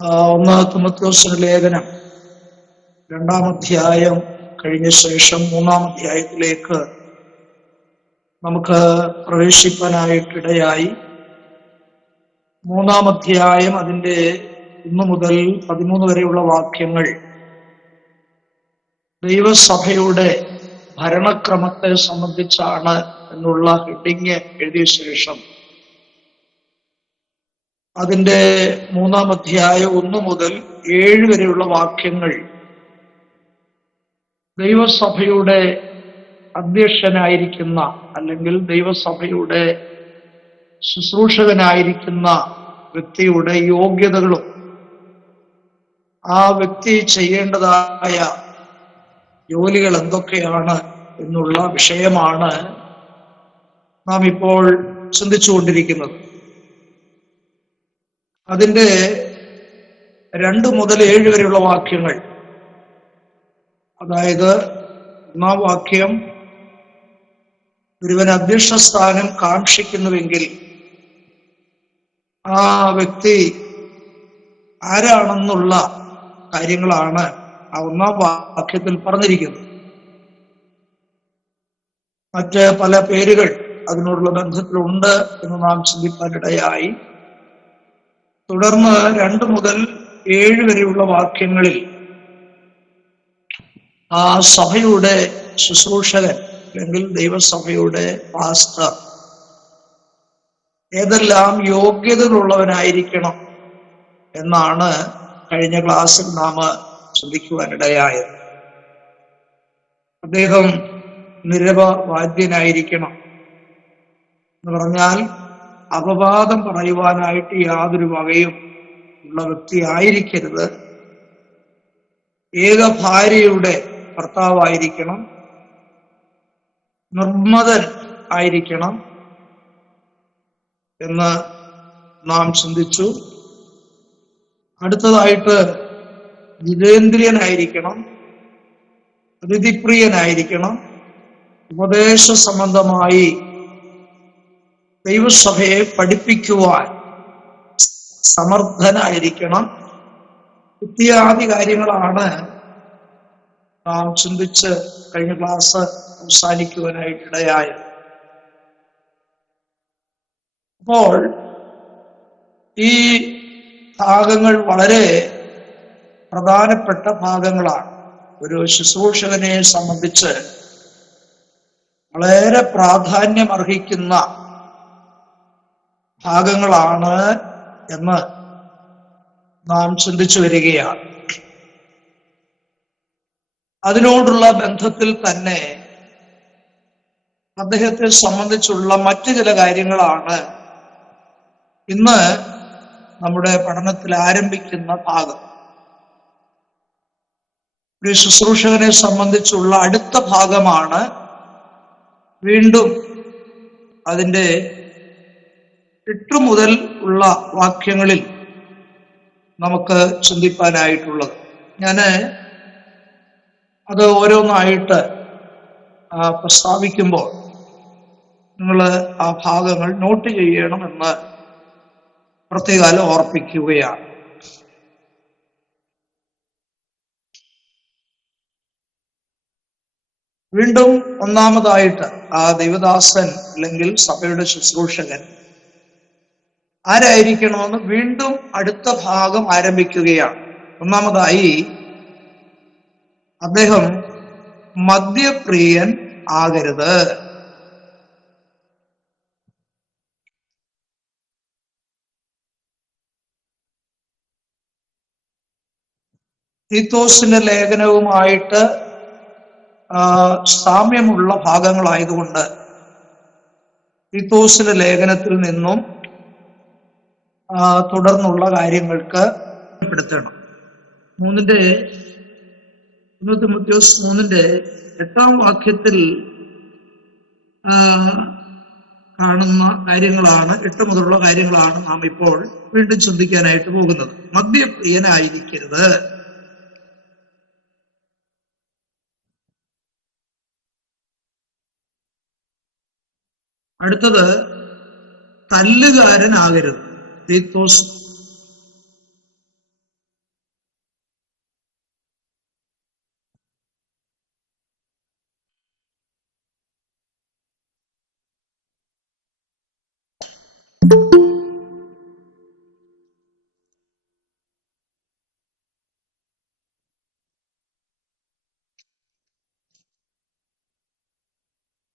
ഒന്ന് തിമോഥെയോസിന്റെ ലേഖനം 2-ാം അധ്യായം കഴിഞ്ഞ ശേഷം 3-ാം അധ്യായത്തിലേക്ക് നമുക്ക് പ്രവേശിപ്പാനായിട്ടിടയായി. 3-ാം അധ്യായം അതിന്റെ 1 മുതൽ 13 വരെയുള്ള വാക്യങ്ങൾ ദൈവസഭയുടെ ഭരണക്രമത്തെ സംബന്ധിച്ചാണ് എന്നുള്ള ഹെഡിങ് എഴുതിയ ശേഷം അതിന്റെ 3-ാം അധ്യായം 1 മുതൽ 7 വരെയുള്ള വാക്യങ്ങൾ ദൈവസഭയുടെ അധ്യക്ഷനായിരിക്കുന്ന അല്ലെങ്കിൽ ദൈവസഭയുടെ ശുശ്രൂഷകനായിരിക്കുന്ന വ്യക്തിയുടെ യോഗ്യതകളും ആ വ്യക്തി ചെയ്യേണ്ടതായ ജോലികൾ എന്തൊക്കെയാണ് എന്നുള്ള വിഷയമാണ് നാം ഇപ്പോൾ ചിന്തിച്ചുകൊണ്ടിരിക്കുന്നത്. അതിന്റെ 2 മുതൽ 7 വരെയുള്ള വാക്യങ്ങൾ, അതായത് 1-ാം വാക്യം, ഒരുവൻ അധ്യക്ഷ സ്ഥാനം കാക്ഷിക്കുന്നുവെങ്കിൽ ആ വ്യക്തി ആരാണെന്നുള്ള കാര്യങ്ങളാണ് ആ 1-ാം വാക്യത്തിൽ പറഞ്ഞിരിക്കുന്നത്. മറ്റ് പല പേരുകൾ അതിനോടുള്ള ബന്ധത്തിലുണ്ട് എന്ന് നാം ചിന്തിക്കാനിടയായി. തുടർന്ന് 2 മുതൽ 7 വരെയുള്ള വാക്യങ്ങളിൽ ആ സഭയുടെ ശുശ്രൂഷകൻ അല്ലെങ്കിൽ ദൈവസഭയുടെ പാസ്റ്റർ ഏതെല്ലാം യോഗ്യതകളുള്ളവനായിരിക്കണം എന്നാണ് കഴിഞ്ഞ ക്ലാസ്സിൽ നാം ചിന്തിക്കുവാനിടയായത്. അദ്ദേഹം നിരപവാദ്യനായിരിക്കണം എന്ന് പറഞ്ഞാൽ അപവാദം പറയുവാനായിട്ട് യാതൊരു വകയും ഉള്ള വ്യക്തി ആയിരിക്കരുത്. ഏക ഭാര്യയുടെ ഭർത്താവായിരിക്കണം, നിർമ്മതൻ ആയിരിക്കണം എന്ന് നാം ചിന്തിച്ചു. അടുത്തതായിട്ട് ജിതേന്ദ്രിയനായിരിക്കണം, അതിഥിപ്രിയനായിരിക്കണം, ഉപദേശ സംബന്ധമായി ദൈവസഭയെ പഠിപ്പിക്കുവാൻ സമർത്ഥനായിരിക്കണം. ഇത്യാദി കാര്യങ്ങളാണ് നാം ചിന്തിച്ച് കഴിഞ്ഞ ക്ലാസ് അവസാനിക്കുവാനായിട്ടിടയായത്. അപ്പോൾ ഈ ഭാഗങ്ങൾ വളരെ പ്രധാനപ്പെട്ട ഭാഗങ്ങളാണ്. ഒരു ശുശ്രൂഷകനെ സംബന്ധിച്ച് വളരെ പ്രാധാന്യമർഹിക്കുന്ന ഭാഗങ്ങളാണ് എന്ന് നാം ചിന്തിച്ചു വരികയാണ്. അതിനോടുള്ള ബന്ധത്തിൽ തന്നെ അദ്ദേഹത്തെ സംബന്ധിച്ചുള്ള മറ്റു ചില കാര്യങ്ങളാണ് ഇന്ന് നമ്മുടെ പഠനത്തിൽ ആരംഭിക്കുന്ന ഭാഗം. ഒരു ശുശ്രൂഷകനെ സംബന്ധിച്ചുള്ള അടുത്ത ഭാഗമാണ് വീണ്ടും അതിൻ്റെ 8 മുതൽ ഉള്ള വാക്യങ്ങളിൽ നമുക്ക് ചിന്തിപ്പാനായിട്ടുള്ളത്. ഞാൻ അത് ഓരോന്നായിട്ട് പ്രസ്താവിക്കുമ്പോൾ നിങ്ങൾ ആ ഭാഗങ്ങൾ നോട്ട് ചെയ്യണമെന്ന് പ്രത്യേകം ഓർപ്പിക്കുകയാണ്. വീണ്ടും ഒന്നാമതായിട്ട് ആ ദൈവദാസൻ അല്ലെങ്കിൽ സഭയുടെ ശുശ്രൂഷകൻ ആരായിരിക്കണമെന്ന് വീണ്ടും അടുത്ത ഭാഗം ആരംഭിക്കുകയാണ്. ഒന്നാമതായി അദ്ദേഹം മദ്യപ്രിയൻ ആകരുത്. തീത്തോസിന്റെ ലേഖനവുമായിട്ട് സാമ്യമുള്ള ഭാഗങ്ങളായതുകൊണ്ട് തീത്തോസിന്റെ ലേഖനത്തിൽ നിന്നും തുടർന്നുള്ള കാര്യങ്ങൾക്ക് പെടുത്തണം. 3 8-ാം വാക്യത്തിൽ കാണുന്ന കാര്യങ്ങളാണ്, 8 മുതലുള്ള കാര്യങ്ങളാണ് നാം ഇപ്പോൾ വീണ്ടും ചിന്തിക്കാനായിട്ട് പോകുന്നത്. മദ്യപ്രിയനായിരിക്കരുത്. അടുത്തത് തല്ലുകാരനാകരുത്. തീത്തോസ്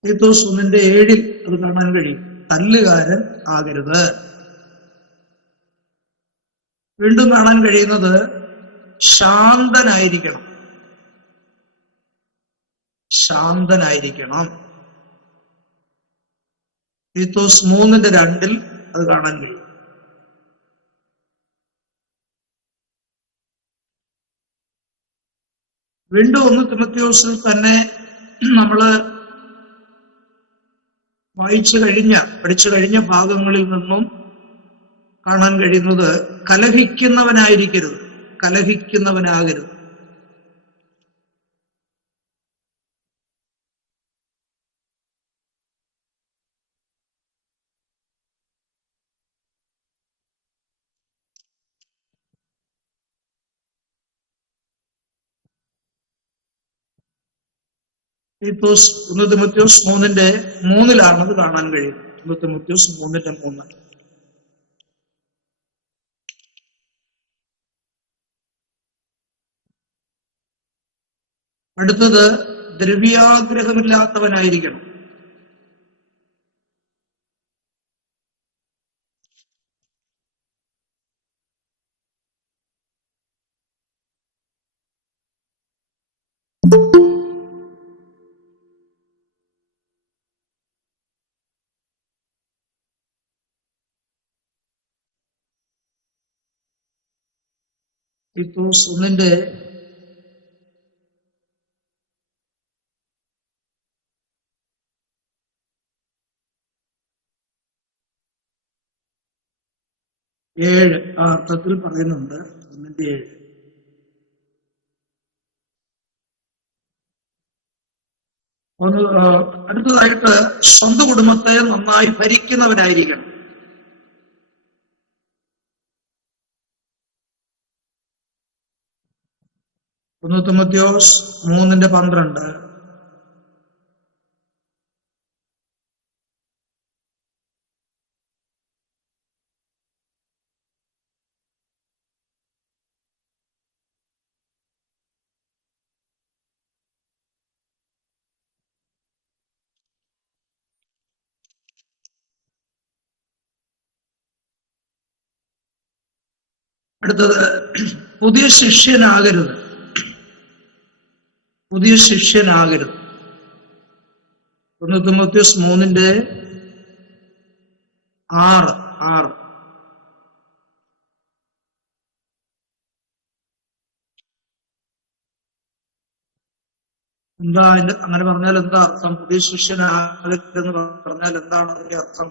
തീത്തോസ് 1:7 അത് കാണാൻ കഴിയും. തല്ലുകാരൻ ആകരുത്. വീണ്ടും കാണാൻ കഴിയുന്നത് ശാന്തനായിരിക്കണം. ശാന്തനായിരിക്കണം. തീത്തോസ് 3:2 അത് കാണാൻ കഴിയും. വീണ്ടും 1 തിമോഥെയോസിൽ തന്നെ നമ്മള് പഠിച്ചു കഴിഞ്ഞ ഭാഗങ്ങളിൽ നിന്നും കാണാൻ കഴിയുന്നത് കലഹിക്കുന്നവനായിരിക്കരുത്, കലഹിക്കുന്നവനാകരുത്. തീത്തോസ് 1 തിമോഥെയോസ് 3:3 അത് കാണാൻ കഴിയും. 1 തിമോഥെയോസ് 3:3. അടുത്തത് ദ്രവ്യാഗ്രഹമില്ലാത്തവനായിരിക്കണം. തീത്തോസ് 1:7 ആ അർത്ഥത്തിൽ പറയുന്നുണ്ട്. 1:7. അടുത്തതായിട്ട് സ്വന്തം കുടുംബത്തെ നന്നായി ഭരിക്കുന്നവനായിരിക്കണം. തിമോഥെയോസ് 3:12. അടുത്തത് പുതിയ ശിഷ്യനാകരുത്. 1 തിമോഥെയോസ് 3:6. എന്താ അങ്ങനെ പറഞ്ഞാൽ എന്താ അർത്ഥം? പുതിയ ശിഷ്യനാകരുതെന്ന് പറഞ്ഞാൽ എന്താണ് അതിന്റെ അർത്ഥം?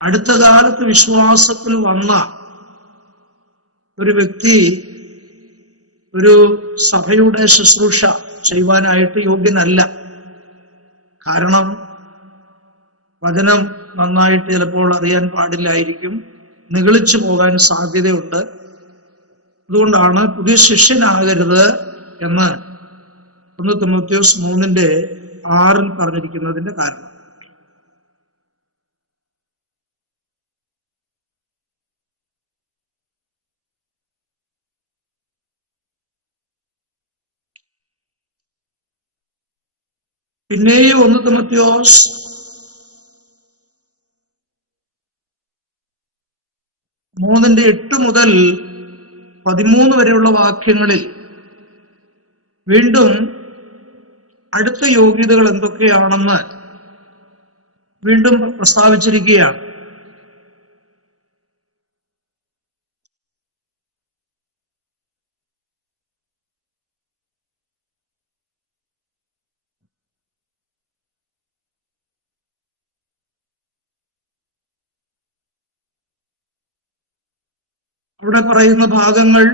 അടുത്ത കാലത്ത് വിശ്വാസത്തിൽ വന്ന ഒരു വ്യക്തി ഒരു സഭയുടെ ശുശ്രൂഷ ചെയ്യുവാനായിട്ട് യോഗ്യനല്ല. കാരണം വചനം നന്നായിട്ട് ചിലപ്പോൾ അറിയാൻ പാടില്ലായിരിക്കും, നിഗളിച്ചു പോകാൻ സാധ്യതയുണ്ട്. അതുകൊണ്ടാണ് പുതിയ ശിഷ്യനാകരുത് എന്ന് 1 തിമോഥെയോസ് 3:6 പറഞ്ഞിരിക്കുന്നതിന്റെ കാരണം. പിന്നെയും 1 തിമോഥെയോസ് 3:8 മുതൽ 13 വരെയുള്ള വാക്യങ്ങളിൽ വീണ്ടും അടുത്ത യോഗ്യതകൾ എന്തൊക്കെയാണെന്ന് വീണ്ടും പ്രസ്താവിച്ചിരിക്കുകയാണ്. അവിടെ പറയുന്ന ഭാഗങ്ങൾ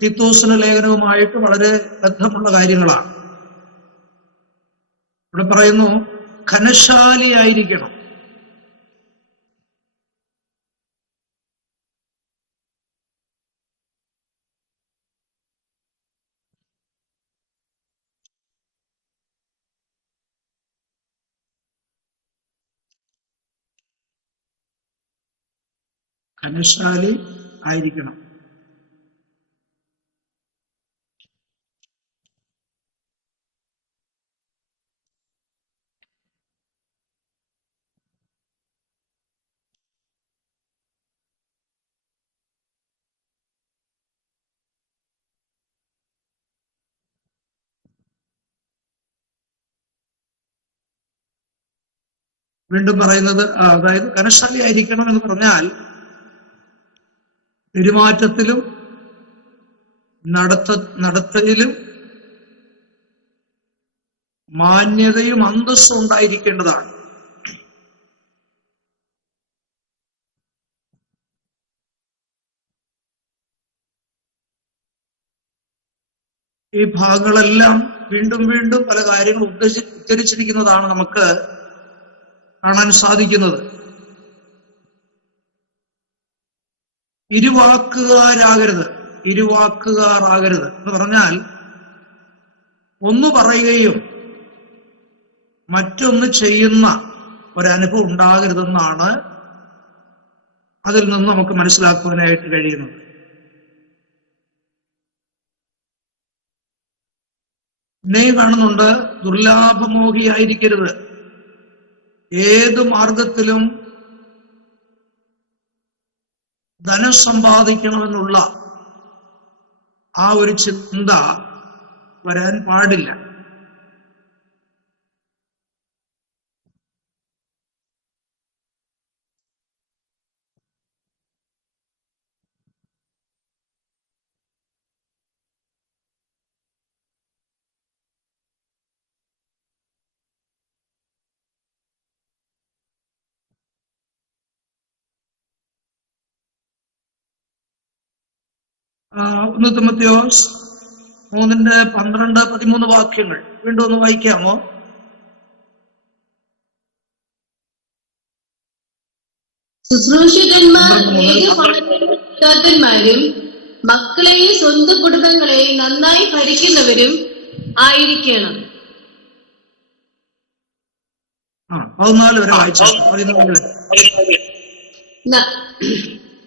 തീത്തോസിന്റെ ലേഖനവുമായിട്ട് വളരെ ബന്ധമുള്ള കാര്യങ്ങളാണ്. ഇവിടെ പറയുന്നു ഘനശാലിയായിരിക്കണം. ഘനശാലി ആയിരിക്കണം. വീണ്ടും പറയുന്നത്, അതായത് ധനശാലിയായിരിക്കണം എന്ന് പറഞ്ഞാൽ പെരുമാറ്റത്തിലും നടത്തലിലും മാന്യതയും അന്തസ്സും ഉണ്ടായിരിക്കേണ്ടതാണ്. ഈ ഭാഗങ്ങളെല്ലാം വീണ്ടും വീണ്ടും പല കാര്യങ്ങൾ ഉദ്ധരിച്ചിരിക്കുന്നതാണ് നമുക്ക് കാണാൻ സാധിക്കുന്നത്. ഇരുവാക്കുകാരാകരുത് എന്ന് പറഞ്ഞാൽ ഒന്ന് പറയുകയും മറ്റൊന്ന് ചെയ്യുന്ന ഒരനുഭവം ഉണ്ടാകരുതെന്നാണ് അതിൽ നിന്ന് നമുക്ക് മനസ്സിലാക്കുവാനായിട്ട് കഴിയുന്നത്. പിന്നെയും കാണുന്നുണ്ട്, ദുർലാഭമോഹിയായിരിക്കരുത്. ഏതു മാർഗത്തിലും ധനം സമ്പാദിക്കണമെന്നുള്ള ആ ഒരു ചിന്ത വരാൻ പാടില്ല. ഒന്ന് തിമോഥെയോസ് 3:12-13 വാക്യങ്ങൾ വീണ്ടും ഒന്ന് വായിക്കാമോ? ശുശ്രൂഷകന്മാരും മക്കളെയും സ്വന്തം കുടുംബങ്ങളെയും നന്നായി ഭരിക്കുന്നവരും ആയിരിക്കണം. 14 വരെ വായിച്ചു.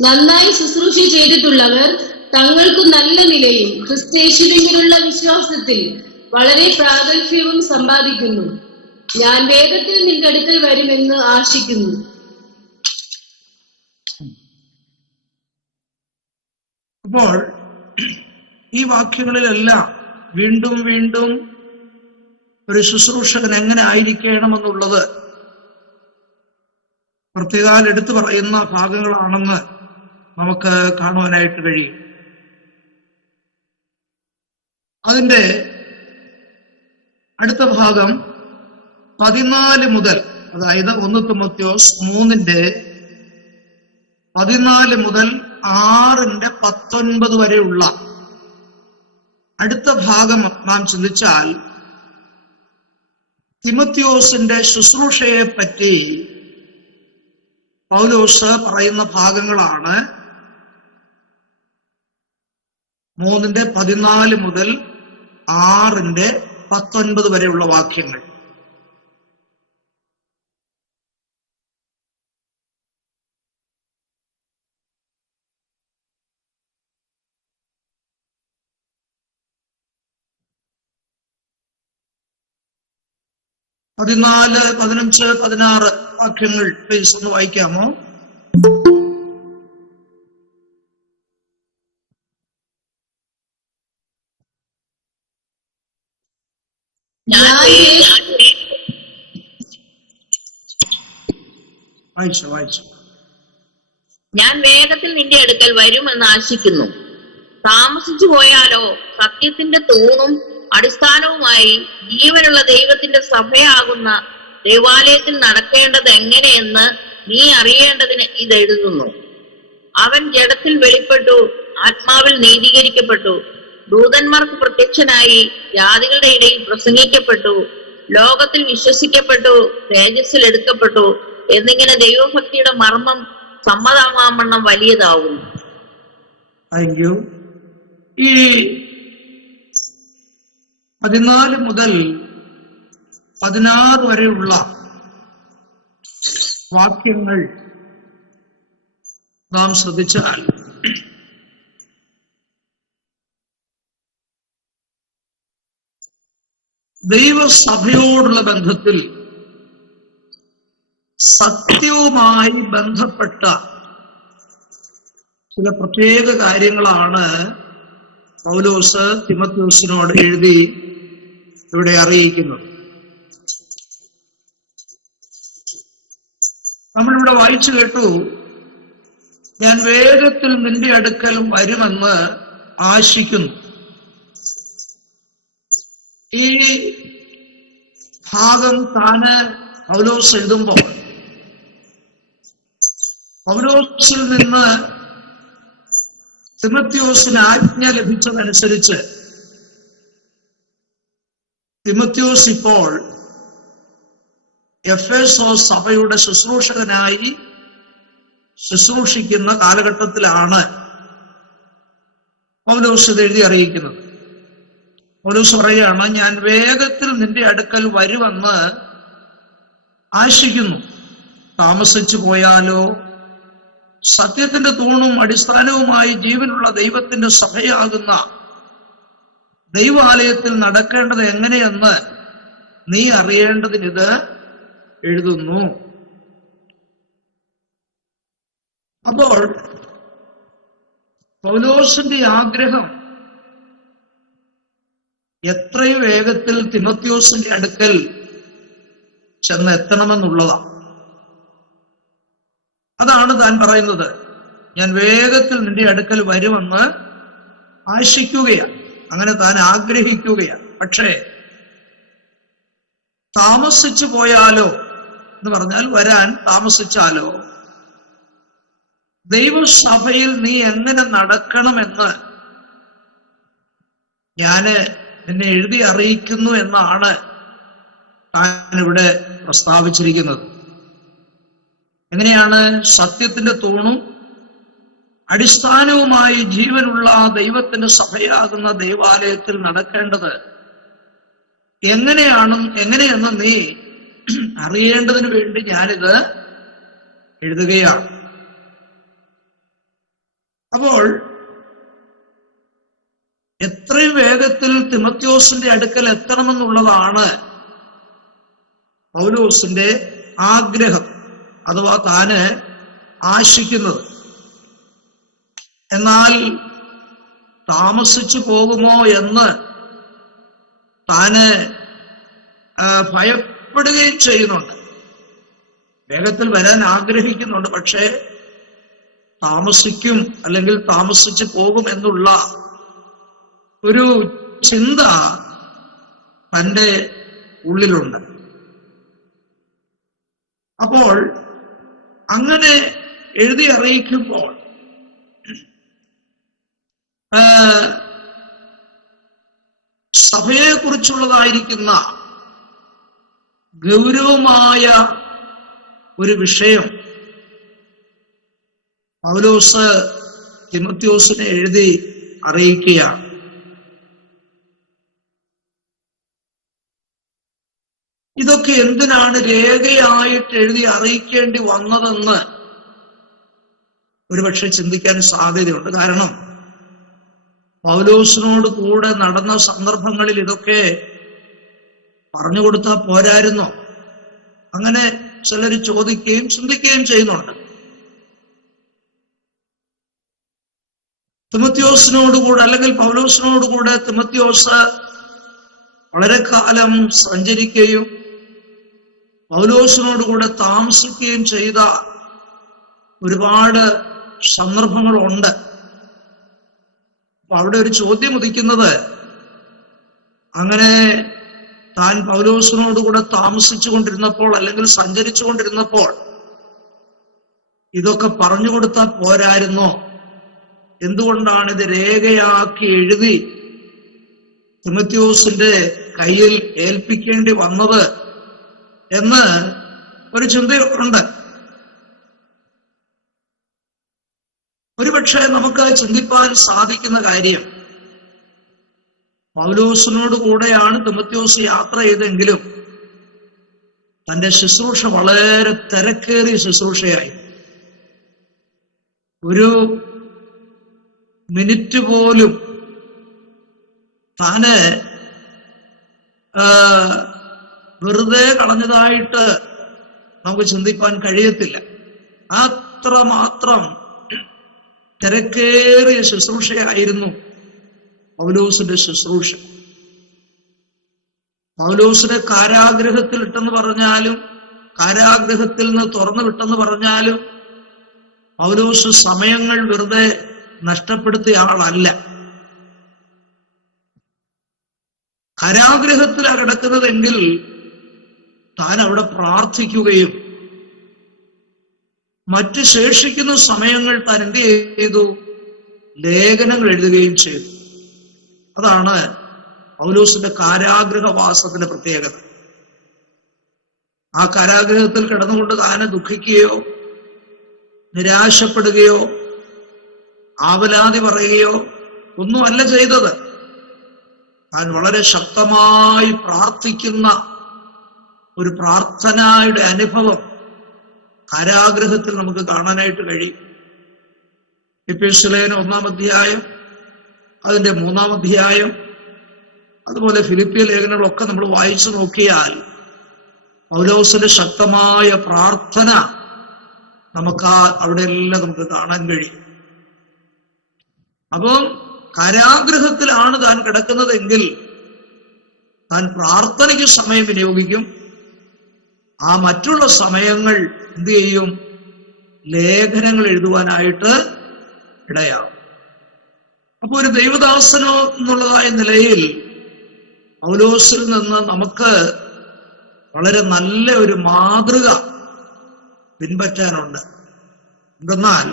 നന്നായി ശുശ്രൂഷ ചെയ്തിട്ടുള്ളവർ തങ്ങൾക്ക് നല്ല നിലയും ക്രിസ്തേശുവിലുള്ള വിശ്വാസത്തിൽ വളരെ പ്രാഗൽഭ്യവും സമ്പാദിക്കുന്നു. ഞാൻ വേഗത്തിൽ നിന്റെ അടുക്കൽ വരുമെന്ന് ആശിക്കുന്നു. അപ്പോൾ ഈ വാക്യങ്ങളിലെല്ലാം വീണ്ടും വീണ്ടും ഒരു ശുശ്രൂഷകൻ എങ്ങനെ ആയിരിക്കണമെന്നുള്ളത് പ്രത്യേകം എടുത്തു പറയുന്ന ഭാഗങ്ങളാണെന്ന് നമുക്ക് കാണുവാനായിട്ട് കഴിയും. അതിന്റെ അടുത്ത ഭാഗം 14 മുതൽ, അതായത് 1 തിമോഥെയോസ് 3:14 മുതൽ 6:19 വരെയുള്ള അടുത്ത ഭാഗം നാം ചിന്തിച്ചാൽ തിമോഥെയോസിന്റെ ശുശ്രൂഷയെ പറ്റി പൗലോസ് പറയുന്ന ഭാഗങ്ങളാണ് 3:14 മുതൽ 6:19 വരെയുള്ള വാക്യങ്ങൾ. പതിനാല്, 15, 16 വാക്യങ്ങൾ പ്ലീസ് ഒന്ന് വായിക്കാമോ? വായിച്ചു. ഞാൻ വേഗത്തിൽ നിന്റെ അടുക്കൽ വരുമെന്ന് ആശിക്കുന്നു. താമസിച്ചു പോയാലോ സത്യത്തിന്റെ തൂണും അടിസ്ഥാനവുമായി ജീവനുള്ള ദൈവത്തിന്റെ സഭയാകുന്ന ദേവാലയത്തിൽ നടക്കേണ്ടത് എങ്ങനെയെന്ന് നീ അറിയേണ്ടതിന് ഇത് എഴുതുന്നു. അവൻ ജഡത്തിൽ വെളിപ്പെട്ടു, ആത്മാവിൽ നീതീകരിക്കപ്പെട്ടു, ദൂതന്മാർക്ക് പ്രത്യക്ഷനായി, ജാതികളുടെ ഇടയിൽ പ്രസംഗിക്കപ്പെട്ടു, ലോകത്തിൽ വിശ്വസിക്കപ്പെട്ടു, തേജസ്സിൽ എടുക്കപ്പെട്ടു എന്നിങ്ങനെ ദൈവഭക്തിയുടെ മർമ്മം സമ്മതമാവണ്ണം വലിയതാവുന്നു. ഈ 14 മുതൽ 16 വരെയുള്ള വാക്യങ്ങൾ നാം ശ്രദ്ധിച്ചാൽ ദൈവസഭയോടുള്ള ബന്ധത്തിൽ സത്യവുമായി ബന്ധപ്പെട്ട ചില പ്രത്യേക കാര്യങ്ങളാണ് പൗലോസ് തിമോഥെയോസിനോട് എഴുതി ഇവിടെ അറിയിക്കുന്നത്. നമ്മളിവിടെ വായിച്ചു കേട്ടു, ഞാൻ വേഗത്തിൽ നിന്റെ അടുക്കൽ വരുമെന്ന് ആശിക്കുന്നു. ഈ ഭാഗം താന് പൗലോസ് എഴുതുമ്പോൾ പൗലോസിൽ നിന്ന് തിമോഥെയോസിന് ആജ്ഞ ലഭിച്ചതനുസരിച്ച് തിമോഥെയോസ് ഇപ്പോൾ എഫേസോസ് സഭയുടെ ശുശ്രൂഷകനായി ശുശ്രൂഷിക്കുന്ന കാലഘട്ടത്തിലാണ് പൗലോസ് ഇത് എഴുതി അറിയിക്കുന്നത്. പൗലോസ് പറയുകയാണ്, ഞാൻ വേഗത്തിൽ നിന്റെ അടുക്കൽ വരുമെന്ന് ആശിക്കുന്നു. താമസിച്ചു പോയാലോ സത്യത്തിന്റെ തൂണും അടിസ്ഥാനവുമായി ജീവനുള്ള ദൈവത്തിന്റെ സഭയാകുന്ന ദൈവാലയത്തിൽ നടക്കേണ്ടത് എങ്ങനെയെന്ന് നീ അറിയേണ്ടതിനിത് എഴുതുന്നു. അപ്പോൾ പൗലോസിന്റെ ആഗ്രഹം എത്രയും വേഗത്തിൽ തിമോഥെയോസിന്റെ അടുക്കൽ ചെന്ന് എത്തണമെന്നുള്ളതാണ്. അതാണ് താൻ പറയുന്നത്, ഞാൻ വേഗത്തിൽ നിന്റെ അടുക്കൽ വരുമെന്ന് ആശിക്കുകയാണ്, അങ്ങനെ താൻ ആഗ്രഹിക്കുകയാണ്. പക്ഷേ താമസിച്ചു പോയാലോ എന്ന് പറഞ്ഞാൽ വരാൻ താമസിച്ചാലോ ദൈവസഭയിൽ നീ എങ്ങനെ നടക്കണമെന്ന് ഞാന് നിന്നെ എഴുതി അറിയിക്കുന്നു എന്നാണ് താൻ ഇവിടെ പ്രസ്താവിച്ചിരിക്കുന്നത്. എങ്ങനെയാണ് സത്യത്തിന്റെ തൂണും അടിസ്ഥാനവുമായി ജീവനുള്ള ദൈവത്തിന്റെ സഭയാകുന്ന ദൈവാലയത്തിൽ നടക്കേണ്ടത് എങ്ങനെയെന്ന് നീ അറിയേണ്ടതിന് വേണ്ടി ഞാനിത് എഴുതുകയാണ്. അപ്പോൾ എത്രയും വേഗത്തിൽ തിമോഥെയോസിന്റെ അടുക്കൽ എത്തണമെന്നുള്ളതാണ് പൗലോസിന്റെ ആഗ്രഹം, അഥവാ താന് ആശിക്കുന്നത്. എന്നാൽ താമസിച്ചു പോകുമോ എന്ന് താന് ഭയപ്പെടുകയും ചെയ്യുന്നുണ്ട്. വേഗത്തിൽ വരാൻ ആഗ്രഹിക്കുന്നുണ്ട്, പക്ഷേ താമസിക്കും അല്ലെങ്കിൽ താമസിച്ചു പോകും എന്നുള്ള ഒരു ചിന്ത തൻ്റെ ഉള്ളിലുണ്ട്. അപ്പോൾ അങ്ങനെ എഴുതി അറിയിക്കുമ്പോൾ സഭയെക്കുറിച്ചുള്ളതായിരിക്കുന്ന ഗൗരവമായ ഒരു വിഷയം പൗലോസ് തിമോഥെയോസിനെ എഴുതി അറിയിക്കുകയാണ്. ഇതൊക്കെ എന്തിനാണ് രേഖയായിട്ട് എഴുതി അറിയിക്കേണ്ടി വന്നതെന്ന് ഒരുപക്ഷെ ചിന്തിക്കാൻ സാധ്യതയുണ്ട്. കാരണം പൗലോസിനോട് കൂടെ നടന്ന സന്ദർഭങ്ങളിൽ ഇതൊക്കെ പറഞ്ഞു കൊടുത്താൽ പോരായിരുന്നോ? അങ്ങനെ ചിലർ ചോദിക്കുകയും ചിന്തിക്കുകയും ചെയ്യുന്നുണ്ട്. തിമോഥെയോസിനോടുകൂടെ അല്ലെങ്കിൽ പൗലോസിനോടുകൂടെ തിമോഥെയോസ് വളരെ കാലം സഞ്ചരിക്കുകയും പൗലോസിനോടുകൂടെ താമസിക്കുകയും ചെയ്ത ഒരുപാട് സന്ദർഭങ്ങളുണ്ട്. അപ്പൊ അവിടെ ഒരു ചോദ്യം ഉദിക്കുന്നത്, അങ്ങനെ താൻ പൗലോസിനോടുകൂടെ താമസിച്ചു കൊണ്ടിരുന്നപ്പോൾ അല്ലെങ്കിൽ സഞ്ചരിച്ചു കൊണ്ടിരുന്നപ്പോൾ ഇതൊക്കെ പറഞ്ഞു കൊടുത്താൽ പോരായിരുന്നോ? എന്തുകൊണ്ടാണ് ഇത് രേഖയാക്കി എഴുതി തിമോഥെയോസിന്റെ കയ്യിൽ ഏൽപ്പിക്കേണ്ടി വന്നത് എന്ന് ഒരു ചിന്തയുണ്ട്. ഒരുപക്ഷെ നമുക്ക് ചിന്തിപ്പാൻ സാധിക്കുന്ന കാര്യം, പൗലോസിനോട് കൂടെയാണ് തിമോഥെയോസ് യാത്ര ചെയ്തെങ്കിലും തന്റെ ശുശ്രൂഷ വളരെ തിരക്കേറിയ ശുശ്രൂഷയായി. ഒരു മിനിറ്റ് പോലും താന് വെറുതെ കളഞ്ഞതായിട്ട് നമുക്ക് ചിന്തിപ്പാൻ കഴിയത്തില്ല. അത്രമാത്രം തിരക്കേറിയ ശുശ്രൂഷയായിരുന്നു പൗലോസിന്റെ ശുശ്രൂഷ. പൗലോസിനെ കാരാഗ്രഹത്തിൽ ഇട്ടെന്ന് പറഞ്ഞാലും കാരാഗ്രഹത്തിൽ നിന്ന് തുറന്നു വിട്ടെന്ന് പറഞ്ഞാലും പൗലോസ് സമയങ്ങൾ വെറുതെ നഷ്ടപ്പെടുത്തിയ ആളല്ല. കാരാഗ്രഹത്തിലാണ് കിടക്കുന്നതെങ്കിൽ താൻ അവിടെ പ്രാർത്ഥിക്കുകയും മറ്റ് ശേഷിക്കുന്ന സമയങ്ങൾ താൻ എന്ത് ചെയ്തു? ലേഖനങ്ങൾ എഴുതുകയും ചെയ്തു. അതാണ് പൗലോസിന്റെ കാരാഗ്രഹവാസത്തിന്റെ പ്രത്യേകത. ആ കാരാഗ്രഹത്തിൽ കിടന്നുകൊണ്ട് താനെ ദുഃഖിക്കുകയോ നിരാശപ്പെടുകയോ ആവലാതി പറയുകയോ ഒന്നുമല്ല ചെയ്തത്. താൻ വളരെ ശക്തമായി പ്രാർത്ഥിക്കുന്ന ഒരു പ്രാർത്ഥനയുടെ അനുഭവം കാരാഗ്രഹത്തിൽ നമുക്ക് കാണാനായിട്ട് കഴിയും. എഫേസ്യലേഖനം 1-ാം അധ്യായം, അതിന്റെ 3-ാം അധ്യായം, അതുപോലെ ഫിലിപ്പിയ ലേഖനങ്ങളൊക്കെ നമ്മൾ വായിച്ചു നോക്കിയാൽ പൗലോസിന്റെ ശക്തമായ പ്രാർത്ഥന നമുക്ക് അവിടെ എല്ലാം നമുക്ക് കാണാൻ കഴിയും. അപ്പം കാരാഗ്രഹത്തിലാണ് താൻ കിടക്കുന്നതെങ്കിൽ താൻ പ്രാർത്ഥനയ്ക്ക് സമയം വിനിയോഗിക്കും. ആ മറ്റുള്ള സമയങ്ങൾ എന്ത് ചെയ്യും? ലേഖനങ്ങൾ എഴുതുവാനായിട്ട് ഇടയാവും. അപ്പൊ ഒരു ദൈവദാസനോ എന്നുള്ളതായ നിലയിൽ പൗലോസിൽ നിന്ന് നമുക്ക് വളരെ നല്ല ഒരു മാതൃക പിൻപറ്റാനുണ്ട്. എന്തെന്നാൽ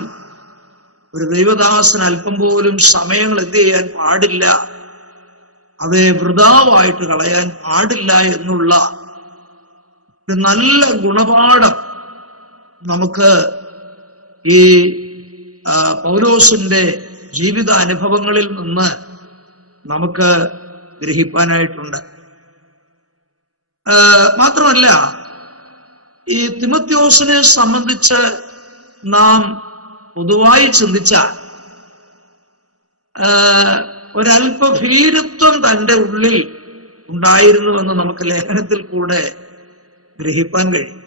ഒരു ദൈവദാസൻ അല്പം പോലും സമയങ്ങൾ എന്ത് ചെയ്യാൻ പാടില്ല, അവയെ വൃഥാവായിട്ട് കളയാൻ പാടില്ല എന്നുള്ള ഒരു നല്ല ഗുണപാഠം നമുക്ക് ഈ പൗലോസിന്റെ ജീവിത അനുഭവങ്ങളിൽ നിന്ന് നമുക്ക് ഗ്രഹിക്കാനായിട്ടുണ്ട്. മാത്രമല്ല, ഈ തിമോഥെയോസിനെ സംബന്ധിച്ച് നാം പൊതുവായി ചിന്തിച്ചാൽ ഒരല്പ ഭീരുത്വം തൻ്റെ ഉള്ളിൽ ഉണ്ടായിരുന്നുവെന്ന് നമുക്ക് ലേഖനത്തിൽ കൂടെ ഗ്രഹിക്കാൻ കഴിയും.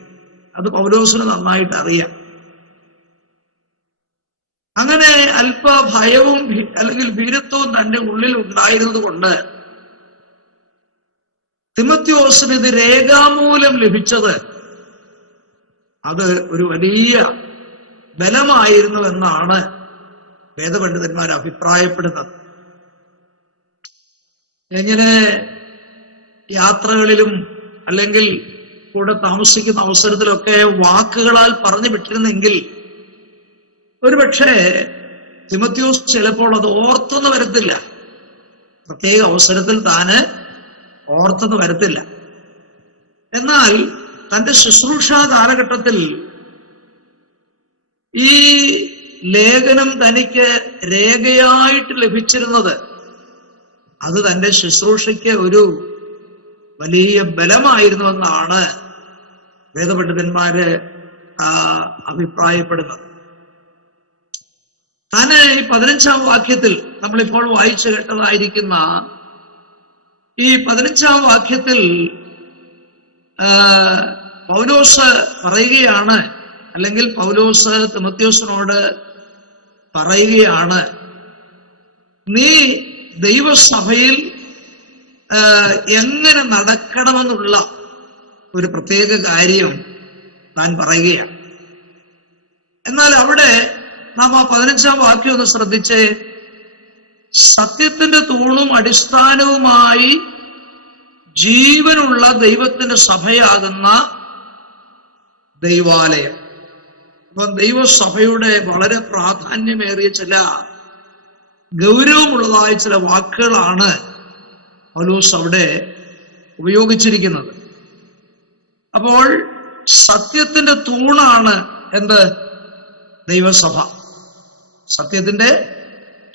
അത് പൗലോസിന് നന്നായിട്ട് അറിയാം. അങ്ങനെ അല്പ ഭയവും അല്ലെങ്കിൽ ഭീരുത്വവും തൻ്റെ ഉള്ളിൽ ഉണ്ടായിരുന്നത് കൊണ്ട് തിമോഥെയോസിന് ഇത് രേഖാമൂലം ലഭിച്ചത് അത് ഒരു വലിയ ബലമായിരുന്നു എന്നാണ് വേദപണ്ഡിതന്മാർ അഭിപ്രായപ്പെടുന്നത്. എങ്ങനെ യാത്രകളിലും അല്ലെങ്കിൽ കൂടെ താമസിക്കുന്ന അവസരത്തിലൊക്കെ വാക്കുകളാൽ പറഞ്ഞു വിട്ടിരുന്നെങ്കിൽ ഒരുപക്ഷെ തിമോഥെയോസ് ചിലപ്പോൾ അത് ഓർത്തെന്ന് വരത്തില്ല. പ്രത്യേക അവസരത്തിൽ താന് ഓർത്തെന്ന് വരത്തില്ല. എന്നാൽ തന്റെ ശുശ്രൂഷാ കാലഘട്ടത്തിൽ ഈ ലേഖനം തനിക്ക് രേഖയായിട്ട് ലഭിച്ചിരുന്നത് അത് തന്റെ ശുശ്രൂഷയ്ക്ക് ഒരു വലിയ ബലമായിരുന്നുവെന്നാണ് വേദപണ്ഡിതന്മാര് അഭിപ്രായപ്പെടുന്നത്. താന് ഈ 15-ാം വാക്യത്തിൽ നമ്മളിപ്പോൾ വായിച്ചു കേട്ടതായിരിക്കുന്ന ഈ 15-ാം വാക്യത്തിൽ പൗലോസ് പറയുകയാണ്, അല്ലെങ്കിൽ പൗലോസ് തിമോഥെയോസിനോട് പറയുകയാണ്, നീ ദൈവസഭയിൽ എങ്ങനെ നടക്കണമെന്നുള്ള ഒരു പ്രത്യേക കാര്യം താൻ പറയുകയാണ്. എന്നാൽ അവിടെ നാം ആ 15-ാം വാക്യം ഒന്ന് ശ്രദ്ധിച്ചേ. സത്യത്തിന്റെ തൂണും അടിസ്ഥാനവുമായി ജീവനുള്ള ദൈവത്തിന്റെ സഭയാകുന്ന ദൈവാലയം. അപ്പൊ ദൈവസഭയുടെ വളരെ പ്രാധാന്യമേറിയ ചില ഗൗരവമുള്ളതായ ചില വാക്കുകളാണ് പൗലോസ് അവിടെ ഉപയോഗിച്ചിരിക്കുന്നത്. അപ്പോൾ സത്യത്തിന്റെ തൂണാണ് എന്ത്? ദൈവസഭ. സത്യത്തിന്റെ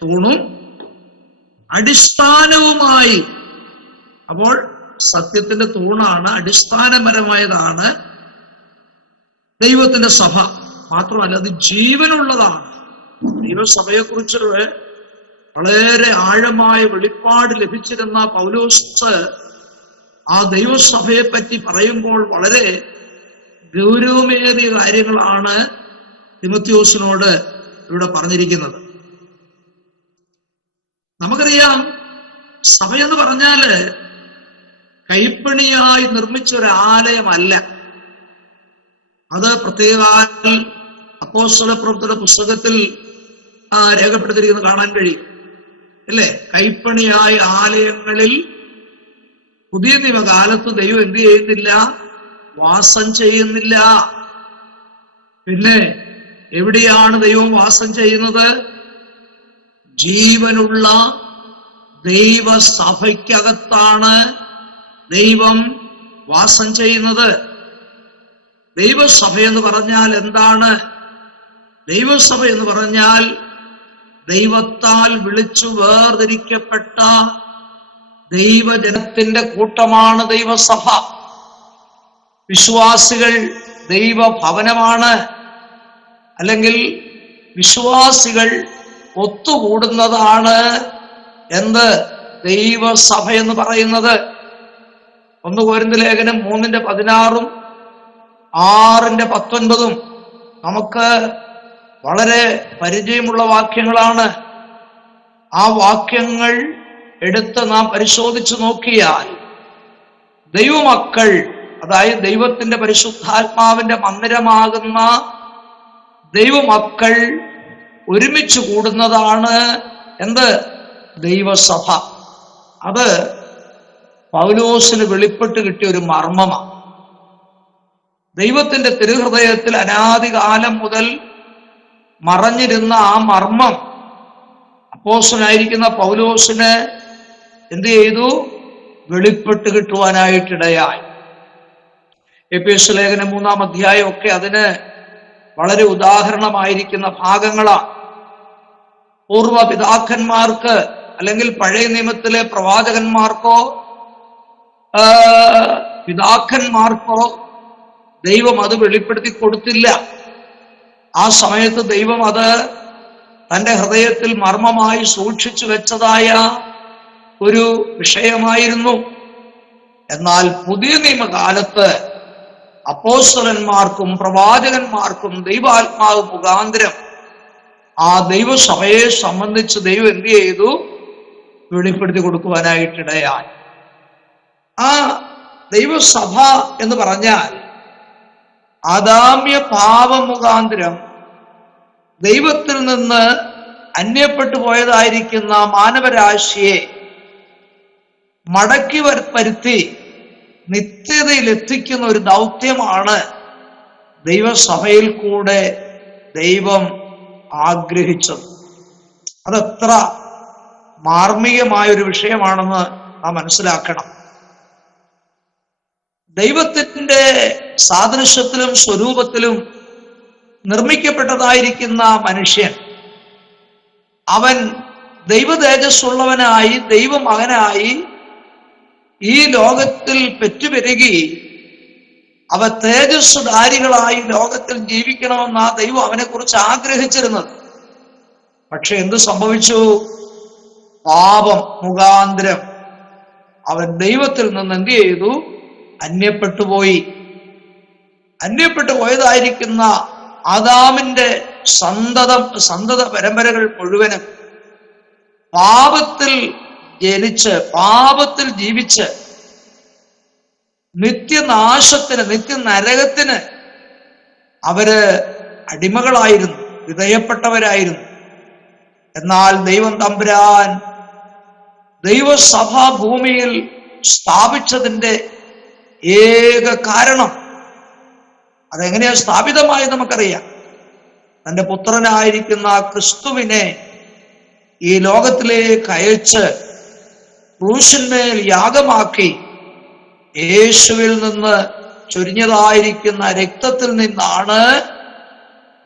തൂണും അടിസ്ഥാനവുമായി. അപ്പോൾ സത്യത്തിന്റെ തൂണാണ്, അടിസ്ഥാനപരമായതാണ് ദൈവത്തിന്റെ സഭ. മാത്രമല്ല അത് ജീവനുള്ളതാണ്. ദൈവസഭയെക്കുറിച്ച് വളരെ ആഴമായ വെളിപ്പാട് ലഭിച്ചിരുന്ന പൗലോസ് ആ ദൈവസഭയെ പറ്റി പറയുമ്പോൾ വളരെ ഗൗരവമേറിയ കാര്യങ്ങളാണ് തിമോഥെയോസിനോട് ഇവിടെ പറഞ്ഞിരിക്കുന്നത്. നമുക്കറിയാം, സഭയെന്ന് പറഞ്ഞാല് കൈപ്പണിയായി നിർമ്മിച്ച ഒരു ആലയമല്ല. അത് പ്രത്യേക അപ്പോസ്തല പ്രവൃത്തിയുടെ പുസ്തകത്തിൽ രേഖപ്പെടുത്തിയിരിക്കുന്നത് കാണാൻ കഴിയും, അല്ലേ? കൈപ്പണിയായ ആലയങ്ങളിൽ പുതിയ നിയമകാലത്ത് ദൈവം എന്ത് ചെയ്യുന്നില്ല? വാസം ചെയ്യുന്നില്ല. പിന്നെ എവിടെയാണ് ദൈവം വാസം ചെയ്യുന്നത്? ജീവനുള്ള ദൈവസഭയ്ക്കകത്താണ് ദൈവം വാസം ചെയ്യുന്നത്. ദൈവസഭ എന്ന് പറഞ്ഞാൽ എന്താണ്? ദൈവസഭ എന്ന് പറഞ്ഞാൽ ദൈവത്താൽ വിളിച്ചു വേർതിരിക്കപ്പെട്ട ദൈവജനത്തിന്റെ കൂട്ടമാണ് ദൈവസഭ. വിശ്വാസികൾ ദൈവഭവനമാണ്, അല്ലെങ്കിൽ വിശ്വാസികൾ ഒത്തുകൂടുന്നതാണ് എന്ത്? ദൈവസഭ എന്ന് പറയുന്നത്. 1 കൊരിന്ത്യർ ലേഖനം 3:16 6:19 നമുക്ക് വളരെ പരിചയമുള്ള വാക്യങ്ങളാണ്. ആ വാക്യങ്ങൾ എടുത്ത് നാം പരിശോധിച്ചു നോക്കിയാൽ ദൈവമക്കൾ, അതായത് ദൈവത്തിന്റെ പരിശുദ്ധാത്മാവിന്റെ മന്ദിരമാകുന്ന ദൈവമക്കൾ ഒരുമിച്ച് കൂടുന്നതാണ് എന്ത്? ദൈവസഭ. അത് പൗലോസിന് വെളിപ്പെട്ട് കിട്ടിയ ഒരു മർമ്മമാണ്. ദൈവത്തിന്റെ തിരുഹൃദയത്തിൽ അനാദികാലം മുതൽ മറഞ്ഞിരുന്ന ആ മർമ്മം അപ്പോസ്തലനായിരിക്കുന്ന പൗലോസിന് എന്ത് ചെയ്തു? വെളിപ്പെട്ട് കിട്ടുവാനായിട്ടിടയായി. എഫേസ്യ ലേഖനം 3-ാം അധ്യായം ഒക്കെ അതിന് വളരെ ഉദാഹരണമായിരിക്കുന്ന ഭാഗങ്ങളാണ്. പൂർവ്വ പിതാക്കന്മാർക്ക് അല്ലെങ്കിൽ പഴയ നിയമത്തിലെ പ്രവാചകന്മാർക്കോ പിതാക്കന്മാർക്കോ ദൈവം അത് വെളിപ്പെടുത്തി കൊടുത്തില്ല. ആ സമയത്ത് ദൈവം അത് തന്റെ ഹൃദയത്തിൽ മർമ്മമായി സൂക്ഷിച്ചു വെച്ചതായ ഒരു വിഷയമായിരുന്നു. എന്നാൽ പുതിയ നിയമകാലത്ത് അപ്പോസ്തലന്മാർക്കും പ്രവാചകന്മാർക്കും ദൈവാത്മാവ് മുഖാന്തരം ആ ദൈവസഭയെ സംബന്ധിച്ച് ദൈവം എന്ത് ചെയ്തു? വെളിപ്പെടുത്തി കൊടുക്കുവാനായിട്ടിടയായി. ആ ദൈവസഭ എന്ന് പറഞ്ഞാൽ ആദാമ്യ പാപം മുഖാന്തരം ദൈവത്തിൽ നിന്ന് അന്യപ്പെട്ടു പോയതായിരിക്കുന്ന മാനവരാശിയെ മടക്കി വരുത്തി നിത്യതയിൽ എത്തിക്കുന്ന ഒരു ദൗത്യമാണ് ദൈവസഭയിൽ കൂടെ ദൈവം ആഗ്രഹിച്ചത്. അതെത്ര മാർമികമായ ഒരു വിഷയമാണെന്ന് നാം മനസ്സിലാക്കണം. ദൈവത്തിന്റെ സാദൃശ്യത്തിലും സ്വരൂപത്തിലും നിർമ്മിക്കപ്പെട്ടതായിരിക്കുന്ന മനുഷ്യൻ, അവൻ ദൈവ തേജസ്സുള്ളവനായി ദൈവമകനായി ഈ ലോകത്തിൽ പെറ്റുപെരുകി അവ തേജസ്സുധാരികളായി ലോകത്തിൽ ജീവിക്കണമെന്നാ ദൈവം അവനെ കുറിച്ച് ആഗ്രഹിച്ചിരുന്നത്. പക്ഷെ എന്ത് സംഭവിച്ചു? പാപം മുഖാന്തരം അവൻ ദൈവത്തിൽ നിന്ന് എന്ത് ചെയ്തു? അന്യപ്പെട്ടുപോയി. അന്യപ്പെട്ടു പോയതായിരിക്കുന്ന ആദാമിന്റെ സന്തത പരമ്പരകൾ മുഴുവനും പാപത്തിൽ ജനിച്ച് പാപത്തിൽ ജീവിച്ച് നിത്യനാശത്തിന് നിത്യനരകത്തിന് അവര് അടിമകളായിരുന്നു, വിധേയപ്പെട്ടവരായിരുന്നു. എന്നാൽ ദൈവം തമ്പുരാൻ ദൈവസഭ ഭൂമിയിൽ സ്ഥാപിച്ചതിന്റെ ഏക കാരണം, അതെങ്ങനെയാ സ്ഥാപിതമായി നമുക്കറിയാം. തന്റെ പുത്രനായിരിക്കുന്ന ക്രിസ്തുവിനെ ഈ ലോകത്തിലേക്ക് അയച്ച് ക്രൂശിന്മേൽ യാഗമാക്കി യേശുവിൽ നിന്ന് ചൊരിഞ്ഞതായിരിക്കുന്ന രക്തത്തിൽ നിന്നാണ്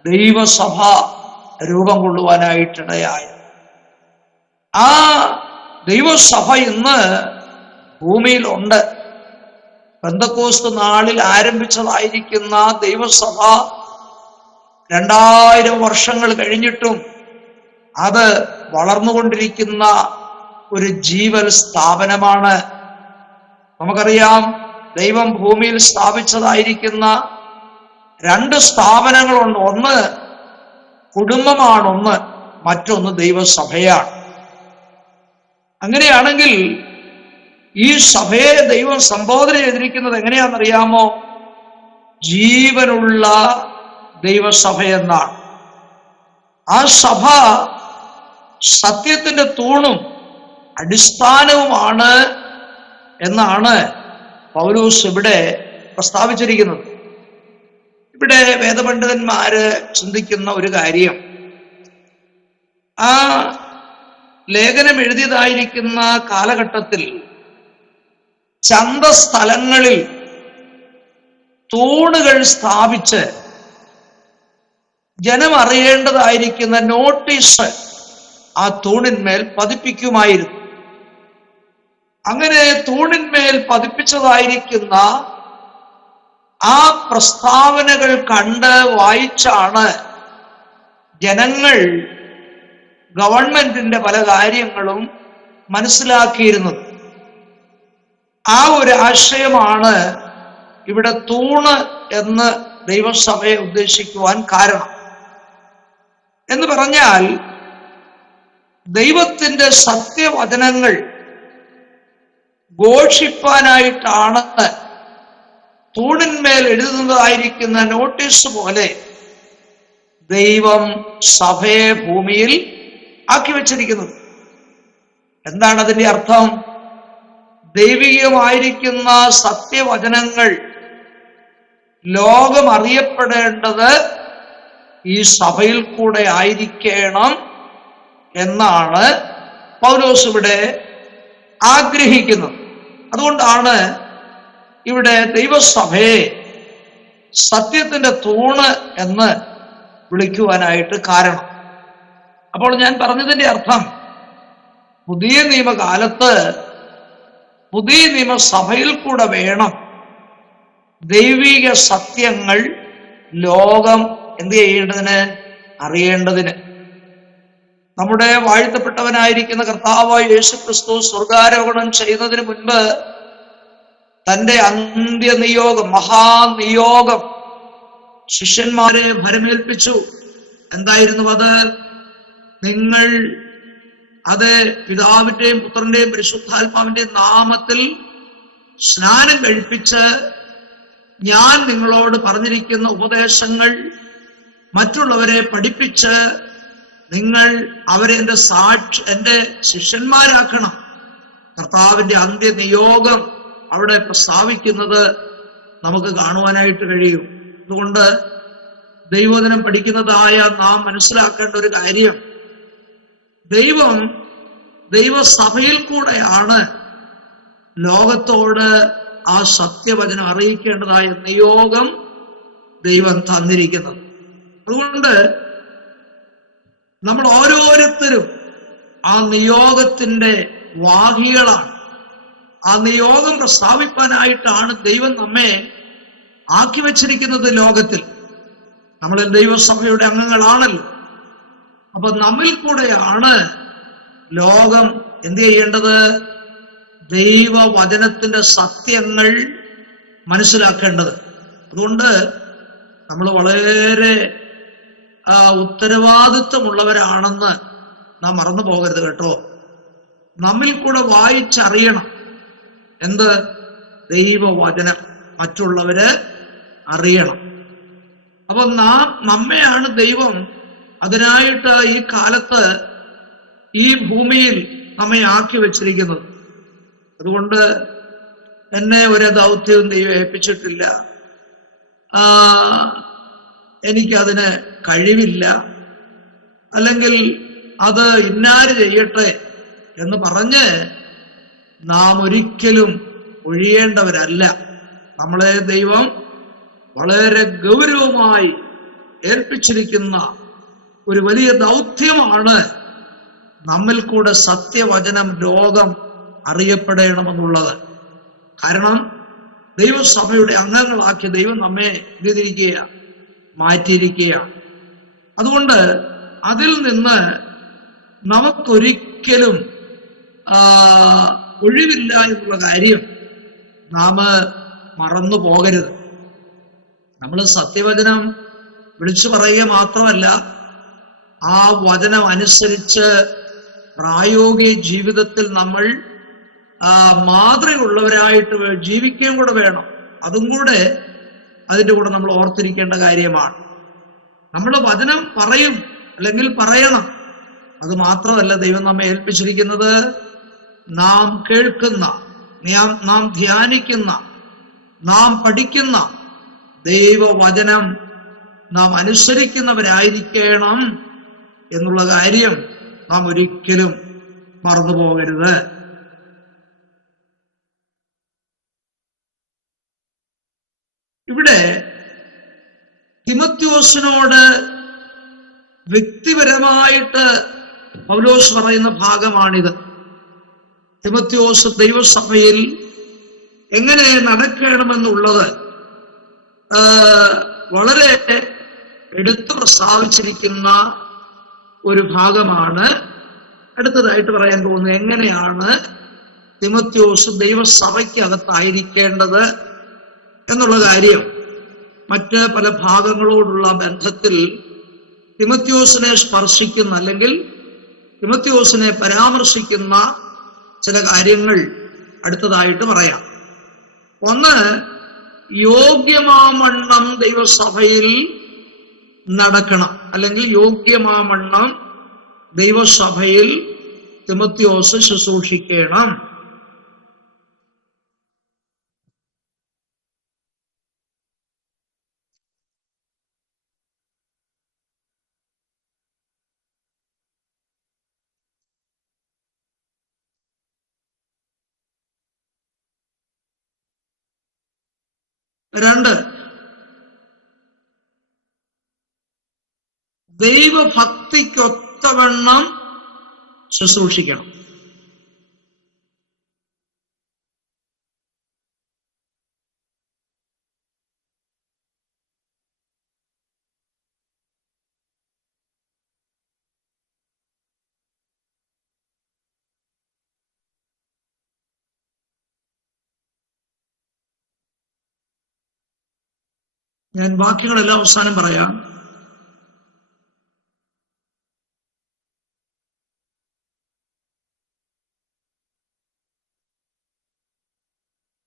ദൈവസഭ രൂപം കൊള്ളുവാനായിട്ടിടയായത്. ആ ദൈവസഭ ഇന്ന് ഭൂമിയിലുണ്ട്. പെന്തക്കോസ്ത് നാളിൽ ആരംഭിച്ചതായിരിക്കുന്ന ദൈവസഭ 2000 വർഷങ്ങൾ കഴിഞ്ഞിട്ടും അത് വളർന്നുകൊണ്ടിരിക്കുന്ന ഒരു ജീവൽ സ്ഥാപനമാണ്. നമുക്കറിയാം, ദൈവം ഭൂമിയിൽ സ്ഥാപിച്ചതായിരിക്കുന്ന 2 സ്ഥാപനങ്ങളുണ്ട്. ഒന്ന് കുടുംബമാണ്, മറ്റൊന്ന് ദൈവസഭയാണ്. അങ്ങനെയാണെങ്കിൽ ഈ സഭയെ ദൈവം സംബോധന ചെയ്തിരിക്കുന്നത് എങ്ങനെയാണെന്നറിയാമോ? ജീവനുള്ള ദൈവസഭ എന്നാണ്. ആ സഭ സത്യത്തിന്റെ തൂണും അടിസ്ഥാനവുമാണ് എന്നാണ് പൗലോസ് ഇവിടെ പ്രസ്താവിച്ചിരിക്കുന്നത്. ഇവിടെ വേദപണ്ഡിതന്മാര് ചിന്തിക്കുന്ന ഒരു കാര്യം, ആ ലേഖനം എഴുതിയതായിരിക്കുന്ന കാലഘട്ടത്തിൽ ചന്തസ്ഥലങ്ങളിൽ തൂണുകൾ സ്ഥാപിച്ച് ജനം അറിയേണ്ടതായിരിക്കുന്ന നോട്ടീസ് ആ തൂണിന്മേൽ പതിപ്പിക്കുമായിരുന്നു. അങ്ങനെ തൂണിന്മേൽ പതിപ്പിച്ചതായിരിക്കുന്ന ആ പ്രസ്താവനകൾ കണ്ട് വായിച്ചാണ് ജനങ്ങൾ ഗവൺമെന്റിന്റെ പല കാര്യങ്ങളും മനസ്സിലാക്കിയിരുന്നത്. ആ ഒരു ആശയമാണ് ഇവിടെ തൂണ് എന്ന് ദൈവസഭയെ ഉദ്ദേശിക്കുവാൻ കാരണം. എന്ന് പറഞ്ഞാൽ ദൈവത്തിന്റെ സത്യവചനങ്ങൾ ഘോഷിപ്പാനായിട്ടാണ് തൂണിന്മേൽ എഴുതുന്നതായിരിക്കുന്ന നോട്ടീസ് പോലെ ദൈവം സഭയെ ഭൂമിയിൽ ആക്കി വച്ചിരിക്കുന്നത്. എന്താണ് അതിന്റെ അർത്ഥം? ദൈവികമായിരിക്കുന്ന സത്യവചനങ്ങൾ ലോകം അറിയപ്പെടേണ്ടത് ഈ സഭയിൽ കൂടെ ആയിരിക്കണം എന്നാണ് പൗലോസ് ഇവിടെ ആഗ്രഹിക്കുന്നത്. അതുകൊണ്ടാണ് ഇവിടെ ദൈവസഭയെ സത്യത്തിന്റെ തൂണ് എന്ന് വിളിക്കുവാനായിട്ട് കാരണം. അപ്പോൾ ഞാൻ പറഞ്ഞതിന്റെ അർത്ഥം, പുതിയ നിയമകാലത്ത് പുതിയ നിയമസഭയിൽ കൂടെ വേണം ദൈവിക സത്യങ്ങൾ ലോകം എന്ത് ചെയ്യേണ്ടതിന്, അറിയേണ്ടതിന്. നമ്മുടെ വാഴ്ത്തപ്പെട്ടവനായിരിക്കുന്ന കർത്താവായ യേശുക്രിസ്തു സ്വർഗാരോഹണം ചെയ്യുന്നതിന് മുൻപ് തന്റെ അന്ത്യനിയോഗം, മഹാനിയോഗം ശിഷ്യന്മാരെ ഭരമേൽപ്പിച്ചു. എന്തായിരുന്നു അത്? നിങ്ങൾ അത് പിതാവിന്റെയും പുത്രന്റെയും പരിശുദ്ധാത്മാവിന്റെയും നാമത്തിൽ സ്നാനം കഴിപ്പിച്ച് ഞാൻ നിങ്ങളോട് പറഞ്ഞിരിക്കുന്ന ഉപദേശങ്ങൾ മറ്റുള്ളവരെ പഠിപ്പിച്ച് നിങ്ങൾ അവരെ എൻ്റെ ശിഷ്യന്മാരാക്കണം. കർത്താവിന്റെ അന്ത്യനിയോഗം അവിടെ പ്രസ്താവിക്കുന്നത് നമുക്ക് കാണുവാനായിട്ട് കഴിയും. അതുകൊണ്ട് ദൈവവചനം പഠിക്കുന്നതായ നാം മനസ്സിലാക്കേണ്ട ഒരു കാര്യം, ദൈവം ദൈവസഭയിൽ കൂടെയാണ് ലോകത്തോട് ആ സത്യവചനം അറിയിക്കേണ്ടതായ നിയോഗം ദൈവം തന്നിരിക്കുന്നത്. അതുകൊണ്ട് നമ്മൾ ഓരോരുത്തരും ആ നിയോഗത്തിന്റെ വാഹികളാണ്. ആ നിയോഗം പ്രസ്താവിപ്പാനായിട്ടാണ് ദൈവം നമ്മെ ആക്കി വച്ചിരിക്കുന്നത് ലോകത്തിൽ. നമ്മൾ ദൈവസഭയുടെ അംഗങ്ങളാണല്ലോ. അപ്പൊ നമ്മിൽ കൂടെയാണ് ലോകം എന്ത് ചെയ്യേണ്ടത്? ദൈവവചനത്തിന്റെ സത്യങ്ങൾ മനസ്സിലാക്കേണ്ടത്. അതുകൊണ്ട് നമ്മൾ വളരെ ഉത്തരവാദിത്വമുള്ളവരാണെന്ന് നാം മറന്നു പോകരുത് കേട്ടോ. നമ്മിൽ കൂടെ വായിച്ചറിയണം എന്ത്? ദൈവവചനം മറ്റുള്ളവര് അറിയണം. അപ്പൊ നമ്മെയാണ് ദൈവം അതിനായിട്ട് ഈ കാലത്ത് ഈ ഭൂമിയിൽ നമ്മെ ആക്കി വെച്ചിരിക്കുന്നത്. അതുകൊണ്ട് എന്നെ ഒരു ദൗത്യവും ദൈവം ഏൽപ്പിച്ചിട്ടില്ല, എനിക്കതിന് കഴിവില്ല, അല്ലെങ്കിൽ അത് ഇന്നാര് ചെയ്യട്ടെ എന്ന് പറഞ്ഞ് നാം ഒരിക്കലും ഒഴിയേണ്ടവരല്ല. നമ്മളെ ദൈവം വളരെ ഗൗരവമായി ഏൽപ്പിച്ചിരിക്കുന്ന ഒരു വലിയ ദൗത്യമാണ് നമ്മിൽ കൂടെ സത്യവചനം ലോകം അറിയപ്പെടണമെന്നുള്ളത്. കാരണം ദൈവസഭയുടെ അംഗങ്ങളാക്കി ദൈവം നമ്മെ ചെയ്തിരിക്കുകയാണ്, മാറ്റിയിരിക്കുകയാണ്. അതുകൊണ്ട് അതിൽ നിന്ന് നമുക്കൊരിക്കലും ഒഴിവില്ല എന്നുള്ള കാര്യം നാം മറന്നു പോകരുത്. നമ്മൾ സത്യവചനം വിളിച്ചു പറയുക മാത്രമല്ല, ആ വചനം അനുസരിച്ച് പ്രായോഗിക ജീവിതത്തിൽ നമ്മൾ മാതൃകയുള്ളവരായിട്ട് ജീവിക്കുകയും കൂടെ വേണം. അതും കൂടെ അതിൻ്റെ കൂടെ നമ്മൾ ഓർത്തിരിക്കേണ്ട കാര്യമാണ്. നമ്മൾ വചനം പറയും, അല്ലെങ്കിൽ പറയണം. അത് മാത്രമല്ല ദൈവം നമ്മെ ഏൽപ്പിച്ചിരിക്കുന്നത്, നാം കേൾക്കുന്ന, നാം ധ്യാനിക്കുന്ന, നാം പഠിക്കുന്ന ദൈവവചനം നാം അനുസരിക്കുന്നവരായിരിക്കണം എന്നുള്ള കാര്യം നാം ഒരിക്കലും മറന്നുപോകരുത്. ഇവിടെ തിമോഥെയോസിനോട് വ്യക്തിപരമായിട്ട് പൗലോസ് പറയുന്ന ഭാഗമാണിത്. തിമോഥെയോസ് ദൈവസഭയിൽ എങ്ങനെ നടക്കണമെന്നുള്ളത് വളരെ എടുത്തു പ്രസ്താവിച്ചിരിക്കുന്ന ഒരു ഭാഗമാണ്. അടുത്തതായിട്ട് പറയാൻ പോകുന്നത്, എങ്ങനെയാണ് തിമോഥെയോസ് ദൈവസഭയ്ക്കകത്തായിരിക്കേണ്ടത് എന്നുള്ള കാര്യം. മറ്റ് പല ഭാഗങ്ങളോടുള്ള ബന്ധത്തിൽ തിമോഥെയോസിനെ സ്പർശിക്കുന്ന, അല്ലെങ്കിൽ തിമോഥെയോസിനെ പരാമർശിക്കുന്ന ചില കാര്യങ്ങൾ അടുത്തതായിട്ട് പറയാം. ഒന്ന്, യോഗ്യമാമണ്ണം ദൈവസഭയിൽ നടക്കണം, അല്ലെങ്കിൽ യോഗ്യമാമണ്ണം ദൈവസഭയിൽ തിമോഥെയോസ് ശുശ്രൂഷിക്കണം. രണ്ട്, ദൈവഭക്തിക്കൊത്തവണ്ണം ശുശ്രൂഷിക്കണം. ഞാൻ വാക്യങ്ങളെല്ലാം അവസാനം പറയാം.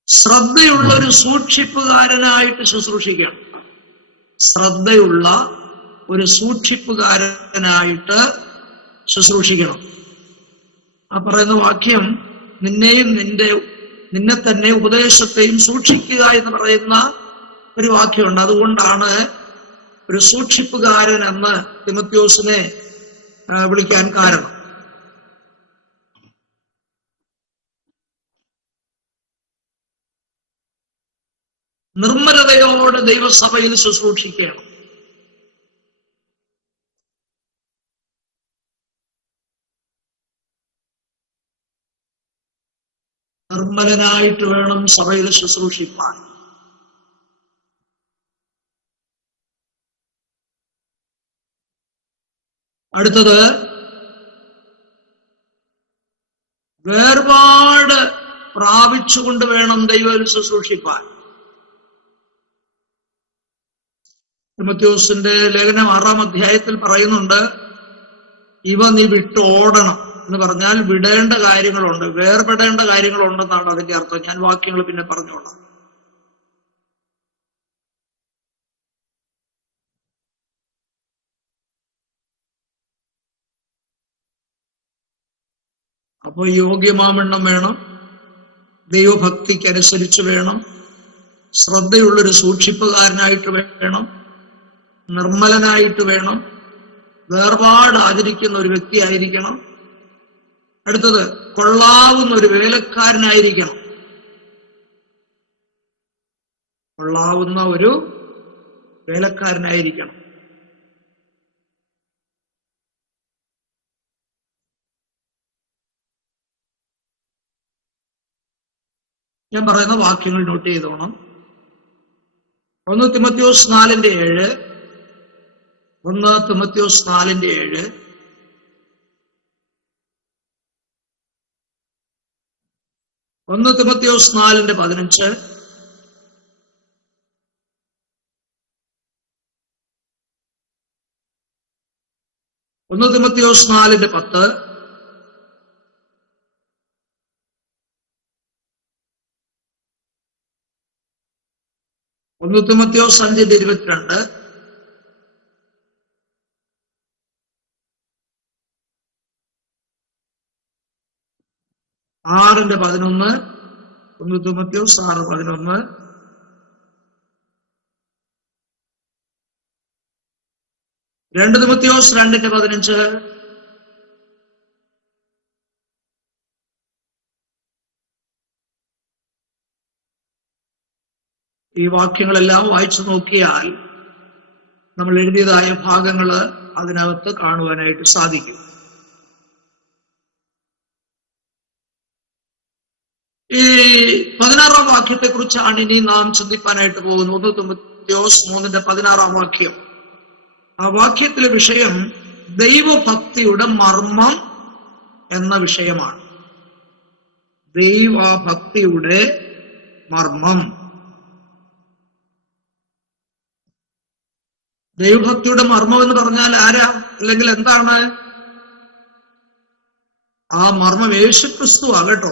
ശ്രദ്ധയുള്ള ഒരു സൂക്ഷിപ്പുകാരനായിട്ട് ശുശ്രൂഷിക്കണം. ശ്രദ്ധയുള്ള ഒരു സൂക്ഷിപ്പുകാരനായിട്ട് ശുശ്രൂഷിക്കണം. ആ പറയുന്ന വാക്യം, നിന്നെയും നിന്നെ തന്നെ ഉപദേശത്തെയും സൂക്ഷിക്കുക എന്ന് പറയുന്ന ഒരു വാക്യമുണ്ട്. അതുകൊണ്ടാണ് ഒരു സൂക്ഷിപ്പുകാരൻ എന്ന് തിമോഥെയോസിനെ വിളിക്കാൻ കാരണം. നിർമ്മലതയോടെ ദൈവസഭയിൽ ശുശ്രൂഷിക്കണം. നിർമ്മലനായിട്ട് വേണം സഭയിൽ ശുശ്രൂഷിപ്പാൻ. അടുത്തത്, വേർപാട് പ്രാപിച്ചുകൊണ്ട് വേണം ദൈവത്തിൽ ശുശ്രൂഷിപ്പാൻ. തിമോഥെയോസിന്റെ ലേഖനം 6-ാം അധ്യായത്തിൽ പറയുന്നുണ്ട്, ഇവ നീ വിട്ടോടണം എന്ന് പറഞ്ഞാൽ വിടേണ്ട കാര്യങ്ങളുണ്ട്, വേർപെടേണ്ട കാര്യങ്ങളുണ്ടെന്നാണ് അതിന്റെ അർത്ഥം. ഞാൻ വാക്യങ്ങൾ പിന്നെ പറഞ്ഞോളാം. അപ്പോൾ യോഗ്യമാവണ്ണം വേണം, ദൈവഭക്തിക്കനുസരിച്ച് വേണം, ശ്രദ്ധയുള്ളൊരു സൂക്ഷിപ്പുകാരനായിട്ട് വേണം, നിർമ്മലനായിട്ട് വേണം, വേർപാട് ആചരിക്കുന്ന ഒരു വ്യക്തിയായിരിക്കണം. അടുത്തത്, കൊള്ളാവുന്ന ഒരു വേലക്കാരനായിരിക്കണം. കൊള്ളാവുന്ന ഒരു വേലക്കാരനായിരിക്കണം. ഞാൻ പറയുന്ന വാക്യങ്ങൾ നോട്ട് ചെയ്തോണം. 1 തിമോഥെയോസ് 4:7, 1 തിമോഥെയോസ് 4:7, 1 തിമോഥെയോസ് 4:15, 1 തിമോഥെയോസ് 4:10, 1 1 തിമോഥെയോസ് 5:22. ആറിന്റെ 11. 1 തിമോഥെയോസ് 6:11. 2 തിമോഥെയോസ് 2:15. ഈ വാക്യങ്ങളെല്ലാം വായിച്ചു നോക്കിയാൽ നമ്മൾ എഴുതിയതായ ഭാഗങ്ങള് അതിനകത്ത് കാണുവാനായിട്ട് സാധിക്കും. ഈ 16-ാം വാക്യത്തെ കുറിച്ചാണ് ഇനി നാം ചിന്തിക്കാനായിട്ട് പോകുന്നത്. 1 തിമോഥെയോസ് 3:16 വാക്യം. ആ വാക്യത്തിലെ വിഷയം ദൈവഭക്തിയുടെ മർമ്മം എന്ന വിഷയമാണ്. ദൈവഭക്തിയുടെ മർമ്മം. ദൈവഭക്തിയുടെ മർമ്മം എന്ന് പറഞ്ഞാൽ ആരാ, അല്ലെങ്കിൽ എന്താണ്? ആ മർമ്മം യേശുക്രിസ്തു ആകട്ടോ.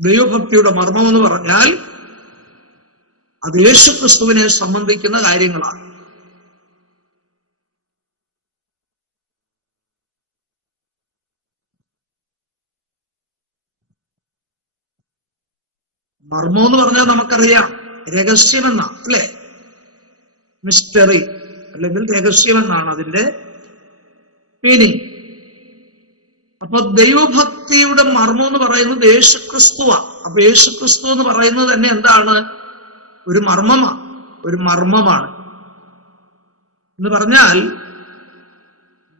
ദൈവഭക്തിയുടെ മർമ്മം എന്ന് പറഞ്ഞാൽ അത് യേശുക്രിസ്തുവിനെ സംബന്ധിക്കുന്ന കാര്യങ്ങളാണ്. മർമ്മം എന്ന് പറഞ്ഞാൽ നമുക്കറിയാം രഹസ്യമെന്ന, അല്ലെ? മിസ്റ്ററി അല്ലെങ്കിൽ രഹസ്യമെന്നാണ് അതിന്റെ മീനിങ്. അപ്പൊ ദൈവഭക്തിയുടെ മർമ്മം എന്ന് പറയുന്നത് യേശുക്രിസ്തുവാണ്. അപ്പൊ യേശുക്രിസ്തു എന്ന് പറയുന്നത് തന്നെ എന്താണ്? ഒരു മർമ്മമാണ്, ഒരു മർമ്മമാണ് എന്ന് പറഞ്ഞാൽ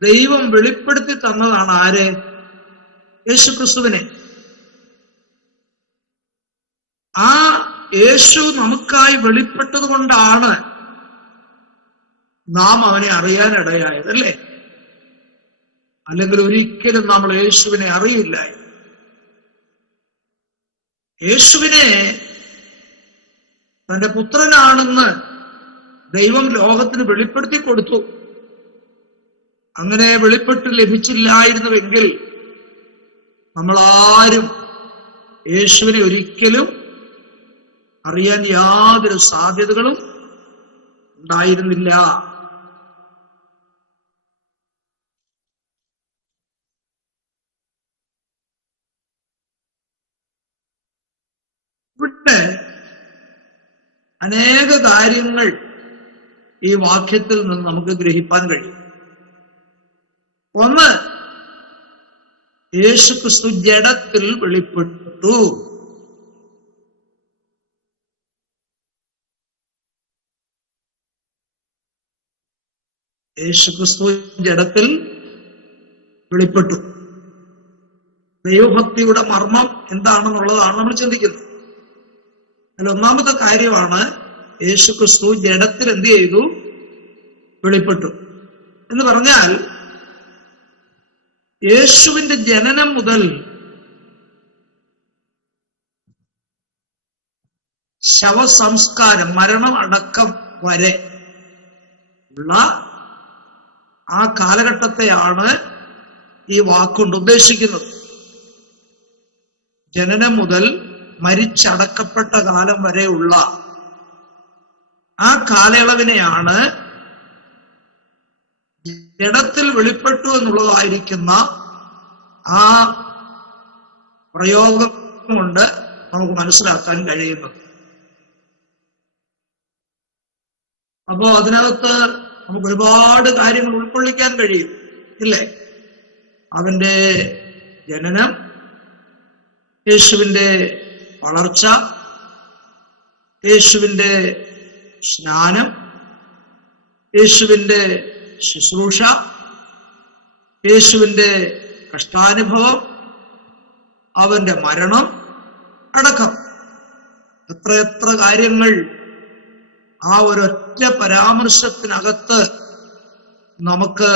ദൈവം വെളിപ്പെടുത്തി തന്നതാണ്. ആരെ? യേശുക്രിസ്തുവിനെ. ആ യേശു നമുക്കായി വെളിപ്പെട്ടത് കൊണ്ടാണ് നാം അവനെ അറിയാനിടയായത്, അല്ലേ? അല്ലെങ്കിൽ ഒരിക്കലും നമ്മൾ യേശുവിനെ അറിയില്ല. യേശുവിനെ തന്റെ പുത്രനാണെന്ന് ദൈവം ലോകത്തിന് വെളിപ്പെടുത്തി കൊടുത്തു. അങ്ങനെ വെളിപ്പെട്ട് ലഭിച്ചില്ലായിരുന്നുവെങ്കിൽ നമ്മളാരും യേശുവിനെ ഒരിക്കലും അറിയാൻ യാതൊരു സാധ്യതകളും ഉണ്ടായിരുന്നില്ല. ഇവിടെ അനേക കാര്യങ്ങൾ ഈ വാക്യത്തിൽ നിന്ന് നമുക്ക് ഗ്രഹിക്കാൻ കഴിയും. ഒന്ന്, യേശുക്രിസ്തു ജഡത്തിൽ വെളിപ്പെട്ടു. യേശുക്രിസ്തു ജഡത്തിൽ വെളിപ്പെട്ടു. ദൈവഭക്തിയുടെ മർമ്മം എന്താണെന്നുള്ളതാണ് നമ്മൾ ചിന്തിക്കുന്നത്. അതിൽ ഒന്നാമത്തെ കാര്യമാണ് യേശുക്രിസ്തു ജഡത്തിൽ എന്ത് ചെയ്തു? വെളിപ്പെട്ടു. എന്ന് പറഞ്ഞാൽ യേശുവിന്റെ ജനനം മുതൽ ശവസംസ്കാരം, മരണം അടക്കം വരെ ഉള്ള ആ കാലഘട്ടത്തെയാണ് ഈ വാക്കുകൊണ്ട് ഉദ്ദേശിക്കുന്നത്. ജനനം മുതൽ മരിച്ചടക്കപ്പെട്ട കാലം വരെയുള്ള ആ കാലയളവിനെയാണ് ജഡത്തിൽ വെളിപ്പെട്ടു എന്നുള്ളതായിരിക്കുന്ന ആ പ്രയോഗം കൊണ്ട് നമുക്ക് മനസ്സിലാക്കാൻ കഴിയുന്നത്. അപ്പോ അതിനകത്ത് നമുക്ക് ഒരുപാട് കാര്യങ്ങൾ ഉൾക്കൊള്ളിക്കാൻ കഴിയും, ഇല്ലേ? അവന്റെ ജനനം, യേശുവിന്റെ വളർച്ച, യേശുവിന്റെ സ്നാനം, യേശുവിന്റെ ശുശ്രൂഷ, യേശുവിന്റെ കഷ്ടാനുഭവം, അവന്റെ മരണം അടക്കം എത്രയെത്ര കാര്യങ്ങൾ ആ ഒരൊറ്റ പരാമർശത്തിനകത്ത് നമുക്ക്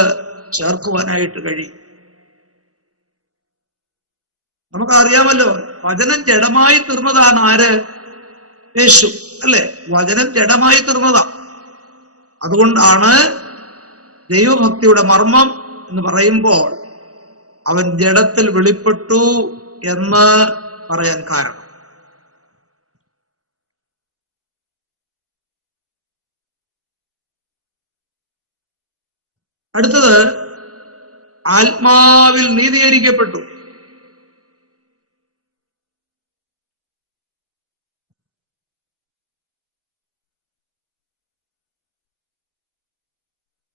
ചേർക്കുവാനായിട്ട് കഴിയും. നമുക്കറിയാമല്ലോ, വചനം ജഡമായി തീർന്നതാണ് ആര്? യേശു, അല്ലെ? വചനം ജഡമായി തീർന്നതാ. അതുകൊണ്ടാണ് ദൈവഭക്തിയുടെ മർമ്മം എന്ന് പറയുമ്പോൾ അവൻ ജഡത്തിൽ വെളിപ്പെട്ടു എന്ന് പറയാൻ കാരണം. അടുത്തത് ആത്മാവിൽ നീതീകരിക്കപ്പെട്ടു.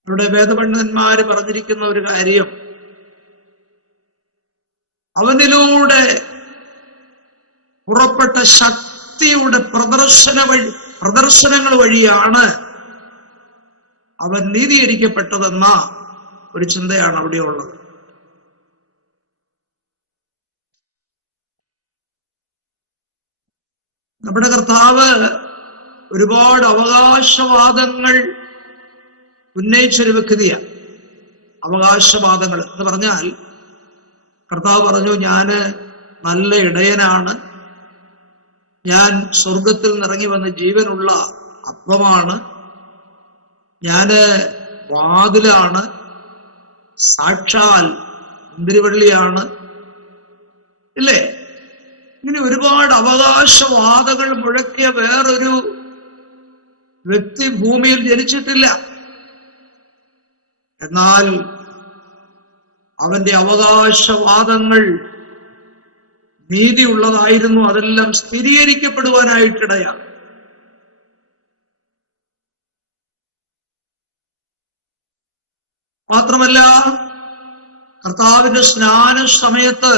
ഇവിടെ വേദപണ്ഡിതന്മാര് പറഞ്ഞിരിക്കുന്ന ഒരു കാര്യം, അവനിലൂടെ പുറപ്പെട്ട ശക്തിയുടെ പ്രദർശനങ്ങൾ വഴിയാണ് അവൻ നീതീകരിക്കപ്പെട്ടതെന്ന ഒരു ചിന്തയാണ് അവിടെയുള്ളത്. നമ്മുടെ കർത്താവ് ഒരുപാട് അവകാശവാദങ്ങൾ ഉന്നയിച്ചൊരു വ്യക്തിയാണ്. അവകാശവാദങ്ങൾ എന്ന് പറഞ്ഞാൽ, കർത്താവ് പറഞ്ഞു, ഞാന് നല്ല ഇടയനാണ്, ഞാൻ സ്വർഗത്തിൽ നിന്നിറങ്ങി വന്ന ജീവനുള്ള അപ്പമാണ്, ഞാന് വാതിലാണ്, സാക്ഷാൽ മുന്തിരിവള്ളിയാണ്, ഇല്ലേ? ഇങ്ങനെ ഒരുപാട് അവകാശവാദങ്ങൾ മുഴക്കിയ വേറൊരു വ്യക്തി ഭൂമിയിൽ ജനിച്ചിട്ടില്ല. എന്നാൽ അവന്റെ അവകാശവാദങ്ങൾ നീതിയുള്ളതായിരുന്നു. അതെല്ലാം സ്ഥിരീകരിക്കപ്പെടുവാനായിട്ടിടയാണ്. മാത്രമല്ല, കർത്താവിന്റെ സ്നാന സമയത്ത്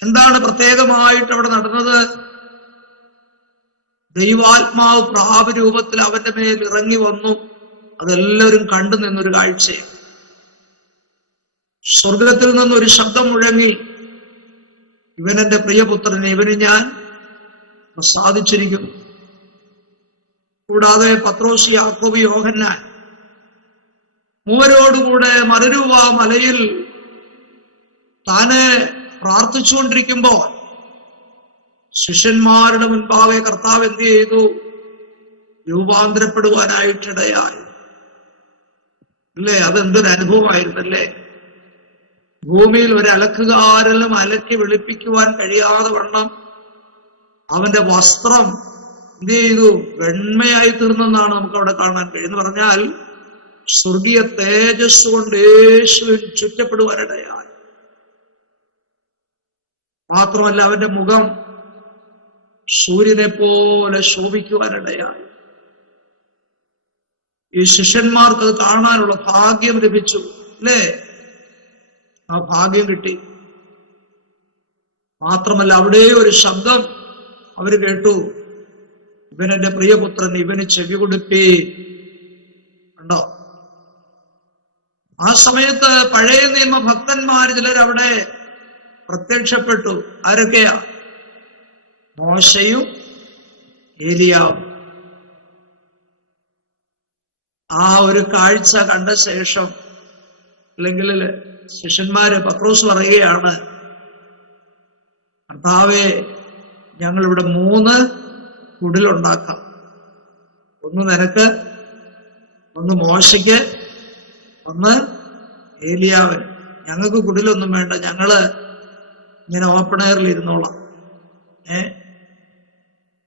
എന്താണ് പ്രത്യേകമായിട്ട് അവിടെ നടന്നത്? ദൈവാത്മാവ് പ്രാപരൂപത്തിൽ അവന്റെ മേൽ ഇറങ്ങി വന്നു. അതെല്ലാവരും കണ്ടു നിന്നൊരു കാഴ്ചയാണ്. സ്വർഗത്തിൽ നിന്നൊരു ശബ്ദം മുഴങ്ങി, ഇവൻ എന്റെ പ്രിയപുത്രൻ, ഇവന് ഞാൻ പ്രസാദിച്ചിരിക്കുന്നു. കൂടാതെ പത്രോസ്, യാക്കോബ്, യോഹന്നാൻ മൂവരോടുകൂടെ മലരൂപ മലയിൽ താനെ പ്രാർത്ഥിച്ചുകൊണ്ടിരിക്കുമ്പോൾ ശിഷ്യന്മാരുടെ മുൻപാകെ കർത്താവ് എന്ത് ചെയ്തു? രൂപാന്തരപ്പെടുവാനായിട്ടിടയായി. അല്ലേ? അതെന്തൊരു അനുഭവമായിരുന്നല്ലേ? ഭൂമിയിൽ ഒരു അലക്കുകാരനും അലക്കി വെളുപ്പിക്കുവാൻ കഴിയാതെ വണ്ണം അവന്റെ വസ്ത്രം എന്ത് ചെയ്തു? വെണ്മയായി തീർന്നെന്നാണ് നമുക്ക് അവിടെ കാണാൻ കഴിയുന്നത്. പറഞ്ഞാൽ സ്വർഗീയ തേജസ് കൊണ്ട് യേശുവിൻ ചുറ്റപ്പെടുവാനിടയായി. മാത്രമല്ല, അവന്റെ മുഖം സൂര്യനെ പോലെ ശോഭിക്കുവാനിടയായി. ഈ ശിഷ്യന്മാർക്ക് അത് കാണാനുള്ള ഭാഗ്യം ലഭിച്ചു, അല്ലേ? ആ ഭാഗ്യം കിട്ടി. മാത്രമല്ല, അവിടെ ഒരു ശബ്ദം അവര് കേട്ടു, ഇവൻ എന്റെ പ്രിയപുത്രൻ, ഇവന് ചെവി കൊടുപ്പേ. കണ്ടോ? ആ സമയത്ത് പഴയ നിയമ ഭക്തന്മാര് ചിലരവിടെ പ്രത്യക്ഷപ്പെട്ടു. ആരൊക്കെയാ? മോശയും ഏലിയാവും. ആ ഒരു കാഴ്ച കണ്ട ശേഷം, അല്ലെങ്കിൽ ശിഷ്യന്മാര്, പത്രോസ് പറയുകയാണ്, കർത്താവേ, ഞങ്ങളിവിടെ 3 കുടിലുണ്ടാക്കാം. ഒന്ന് നിനക്ക്, ഒന്ന് മോശയ്ക്ക്, ഒന്ന് ഏലിയാവൻ. ഞങ്ങൾക്ക് കുടിലൊന്നും വേണ്ട, ഞങ്ങള് ഇങ്ങനെ ഓപ്പൺ എയറിൽ ഇരുന്നോളാം.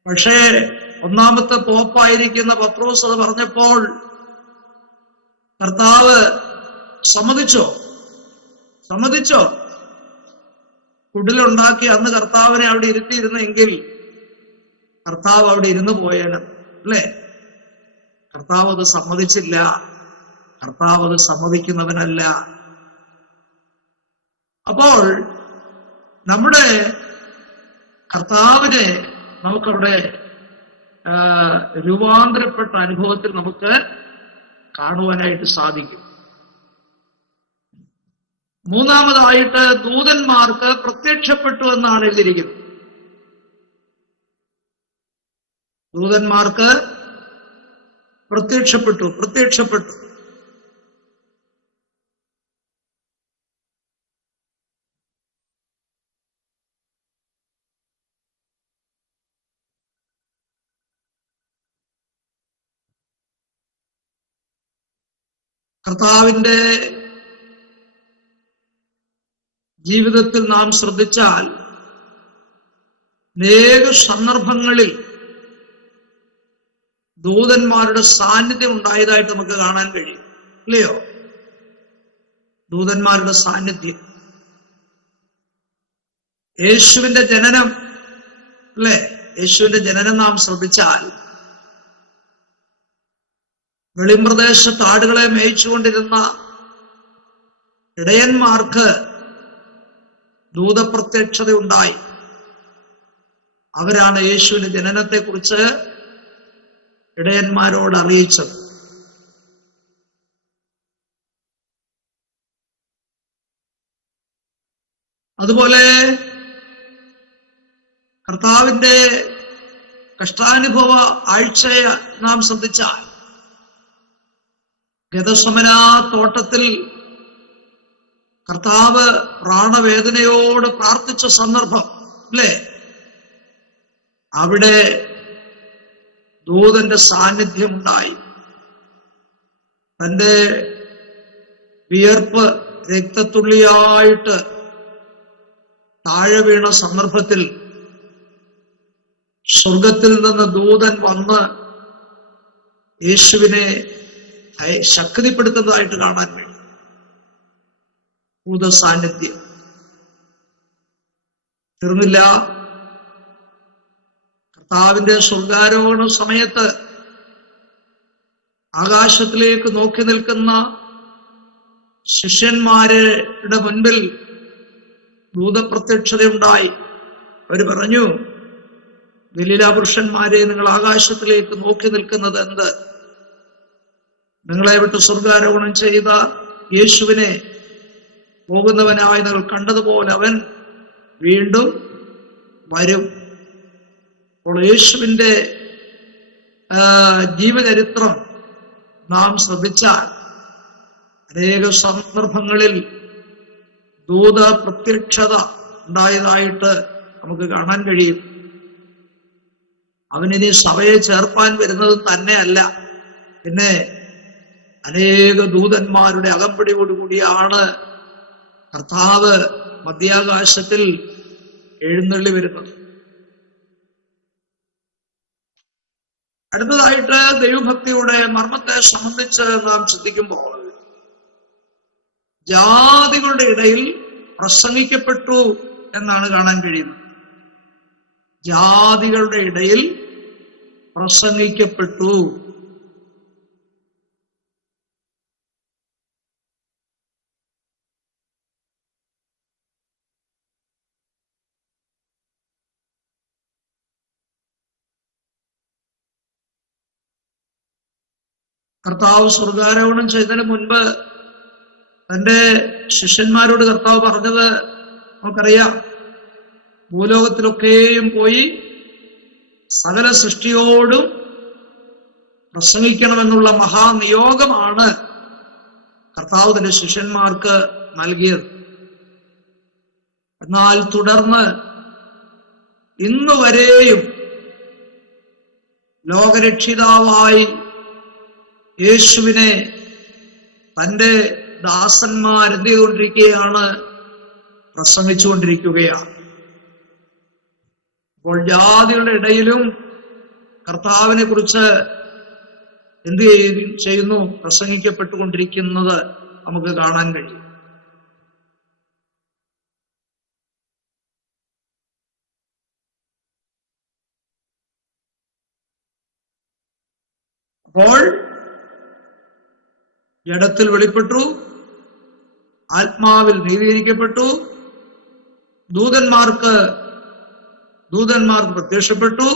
പക്ഷേ ഒന്നാമത്തെ പോപ്പായിരിക്കുന്ന പത്രോസ് അത് പറഞ്ഞപ്പോൾ കർത്താവ് സമ്മതിച്ചോ? കുടിലുണ്ടാക്കി അന്ന് കർത്താവിനെ അവിടെ ഇരുത്തിയിരുന്നെങ്കിൽ കർത്താവ് അവിടെ ഇരുന്ന് പോയേനെ, അല്ലേ? കർത്താവ് അത് സമ്മതിച്ചില്ല. കർത്താവ് അത് സമ്മതിക്കുന്നവനല്ല. അപ്പോൾ നമ്മുടെ കർത്താവിനെ നമുക്കവിടെ രൂപാന്തരപ്പെട്ട അനുഭവത്തിൽ നമുക്ക് കാണുവാനായിട്ട് സാധിക്കും. മൂന്നാമതായിട്ട് ദൂതന്മാർക്ക് പ്രത്യക്ഷപ്പെട്ടു എന്നാണ് എഴുതിയിരിക്കുന്നത്. ദൂതന്മാർക്ക് പ്രത്യക്ഷപ്പെട്ടു. കർത്താവിന്റെ ജീവിതത്തിൽ നാം ശ്രദ്ധിച്ചാൽ അനേക സന്ദർഭങ്ങളിൽ ദൂതന്മാരുടെ സാന്നിധ്യം ഉണ്ടായതായിട്ട് നമുക്ക് കാണാൻ കഴിയും. ഇല്ലയോ? ദൂതന്മാരുടെ സാന്നിധ്യം, യേശുവിന്റെ ജനനം, അല്ലെ? യേശുവിന്റെ ജനനം നാം ശ്രദ്ധിച്ചാൽ വെളിമ്പ്രദേശത്ത് ആടുകളെ മേയിച്ചുകൊണ്ടിരുന്ന ഇടയന്മാർക്ക് ദൂതപ്രത്യക്ഷത ഉണ്ടായി. അവരാണ് യേശുവിന്റെ ജനനത്തെക്കുറിച്ച് ഇടയന്മാരോട് അറിയിച്ചത്. അതുപോലെ കർത്താവിന്റെ കഷ്ടാനുഭവ ആഴ്ചയെ നാം ശ്രദ്ധിച്ചാൽ ഗെത്സമന തോട്ടത്തിൽ കർത്താവ് പ്രാണവേദനയോട് പ്രാർത്ഥിച്ച സന്ദർഭം, അല്ലേ? അവിടെ ദൂതന്റെ സാന്നിധ്യം ഉണ്ടായി. തന്റെ വിയർപ്പ് രക്തത്തുള്ളിയായിട്ട് താഴെ വീണ സന്ദർഭത്തിൽ സ്വർഗത്തിൽ നിന്ന് ദൂതൻ വന്ന് യേശുവിനെ ശക്തിപ്പെടുത്തുന്നതായിട്ട് കാണാൻ വേണ്ടി ദൂത സാന്നിധ്യം തീർന്നില്ല. കർത്താവിന്റെ സ്വർഗാരോഹണ സമയത്ത് ആകാശത്തിലേക്ക് നോക്കി നിൽക്കുന്ന ശിഷ്യന്മാരുടെ മുൻപിൽ ദൂതപ്രത്യക്ഷതയുണ്ടായി. അവര് പറഞ്ഞു, ഗലീലാ പുരുഷന്മാരെ, നിങ്ങൾ ആകാശത്തിലേക്ക് നോക്കി നിൽക്കുന്നത് എന്ത്? നിങ്ങളെ വിട്ട് സ്വർഗാരോഹണം ചെയ്ത യേശുവിനെ പോകുന്നവനായി നിങ്ങൾ കണ്ടതുപോലെ അവൻ വീണ്ടും വരും. അപ്പോൾ യേശുവിന്റെ ജീവചരിത്രം നാം ശ്രദ്ധിച്ചാൽ അനേക സന്ദർഭങ്ങളിൽ ദൂത പ്രത്യക്ഷത ഉണ്ടായതായിട്ട് നമുക്ക് കാണാൻ കഴിയും. അവനിനി സഭയെ ചേർപ്പാൻ വരുന്നത് തന്നെയല്ല, പിന്നെ അനേക ദൂതന്മാരുടെ അകമ്പടിയോടുകൂടിയാണ് കർത്താവ് മധ്യാകാശത്തിൽ എഴുന്നള്ളി വരുന്നത്. അടുത്തതായിട്ട് ദൈവഭക്തിയുടെ മർമ്മത്തെ സംബന്ധിച്ച് നാം ചിന്തിക്കുമ്പോൾ ജാതികളുടെ ഇടയിൽ പ്രസംഗിക്കപ്പെട്ടു എന്നാണ് കാണാൻ കഴിയുന്നത്. ജാതികളുടെ ഇടയിൽ പ്രസംഗിക്കപ്പെട്ടു. കർത്താവ് സ്വർഗാരോഹണം ചെയ്തതിന് മുൻപ് തന്റെ ശിഷ്യന്മാരോട് കർത്താവ് പറഞ്ഞത് നമുക്കറിയാം. ഭൂലോകത്തിലൊക്കെയും പോയി സകല സൃഷ്ടിയോടും പ്രസംഗിക്കണമെന്നുള്ള മഹാനിയോഗമാണ് കർത്താവ് തന്റെ ശിഷ്യന്മാർക്ക് നൽകിയത്. എന്നാൽ തുടർന്ന് ഇന്നുവരെയും ലോകരക്ഷിതാവായി യേശുവിനെ തന്റെ ദാസന്മാർ എന്ത് ചെയ്തുകൊണ്ടിരിക്കുകയാണ്? പ്രസംഗിച്ചുകൊണ്ടിരിക്കുകയാണ്. അപ്പോൾ ജാതികളുടെ ഇടയിലും കർത്താവിനെ കുറിച്ച് എന്ത് ചെയ്യുന്നു? പ്രസംഗിക്കപ്പെട്ടുകൊണ്ടിരിക്കുന്നത് നമുക്ക് കാണാൻ കഴിയും. അപ്പോൾ ജഡത്തിൽ വെളിപ്പെട്ടു, ആത്മാവിൽ നീതീകരിക്കപ്പെട്ടു, ദൂതന്മാർക്ക് പ്രത്യക്ഷപ്പെട്ടു,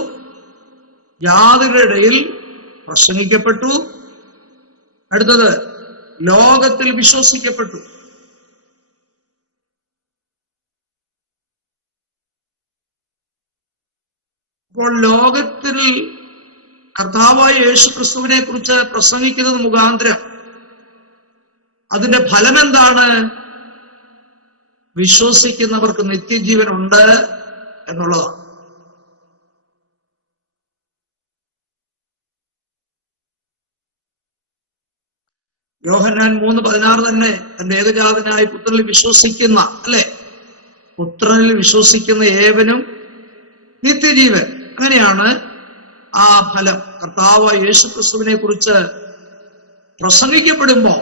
ജാതികളുടെ ഇടയിൽ പ്രസംഗിക്കപ്പെട്ടു. അടുത്തത് ലോകത്തിൽ വിശ്വസിക്കപ്പെട്ടു. അപ്പോൾ ലോകത്തിൽ കർത്താവായ യേശുക്രിസ്തുവിനെ കുറിച്ച് പ്രസംഗിക്കുന്നത് മുഖാന്തരം അതിന്റെ ഫലം എന്താണ്? വിശ്വസിക്കുന്നവർക്ക് നിത്യജീവൻ ഉണ്ട് എന്നുള്ളതാണ്. യോഹന്നാൻ 3:16 തന്നെ തന്റെ ഏകജാതനായ പുത്രനിൽ വിശ്വസിക്കുന്ന, അല്ലെ, പുത്രനിൽ വിശ്വസിക്കുന്ന ഏവനും നിത്യജീവൻ. അങ്ങനെയാണ് ആ ഫലം. കർത്താവായ യേശുക്രിസ്തുവിനെ കുറിച്ച് പ്രസംഗിക്കപ്പെടുമ്പോൾ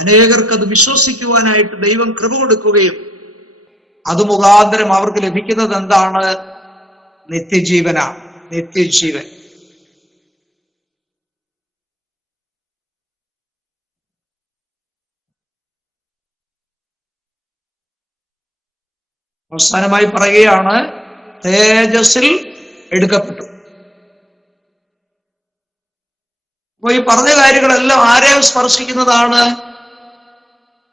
അനേകർക്ക് അത് വിശ്വസിക്കുവാനായിട്ട് ദൈവം കൃപ കൊടുക്കുകയും അത് മുഖാന്തരം അവർക്ക് ലഭിക്കുന്നത് എന്താണ്? നിത്യജീവനാണ്. നിത്യജീവൻ. അവസാനമായി പറയുകയാണ്, തേജസ്സിൽ എടുക്കപ്പെട്ടു. അപ്പൊ ഈ പറഞ്ഞ കാര്യങ്ങളെല്ലാം ആരെ സ്പർശിക്കുന്നതാണ്?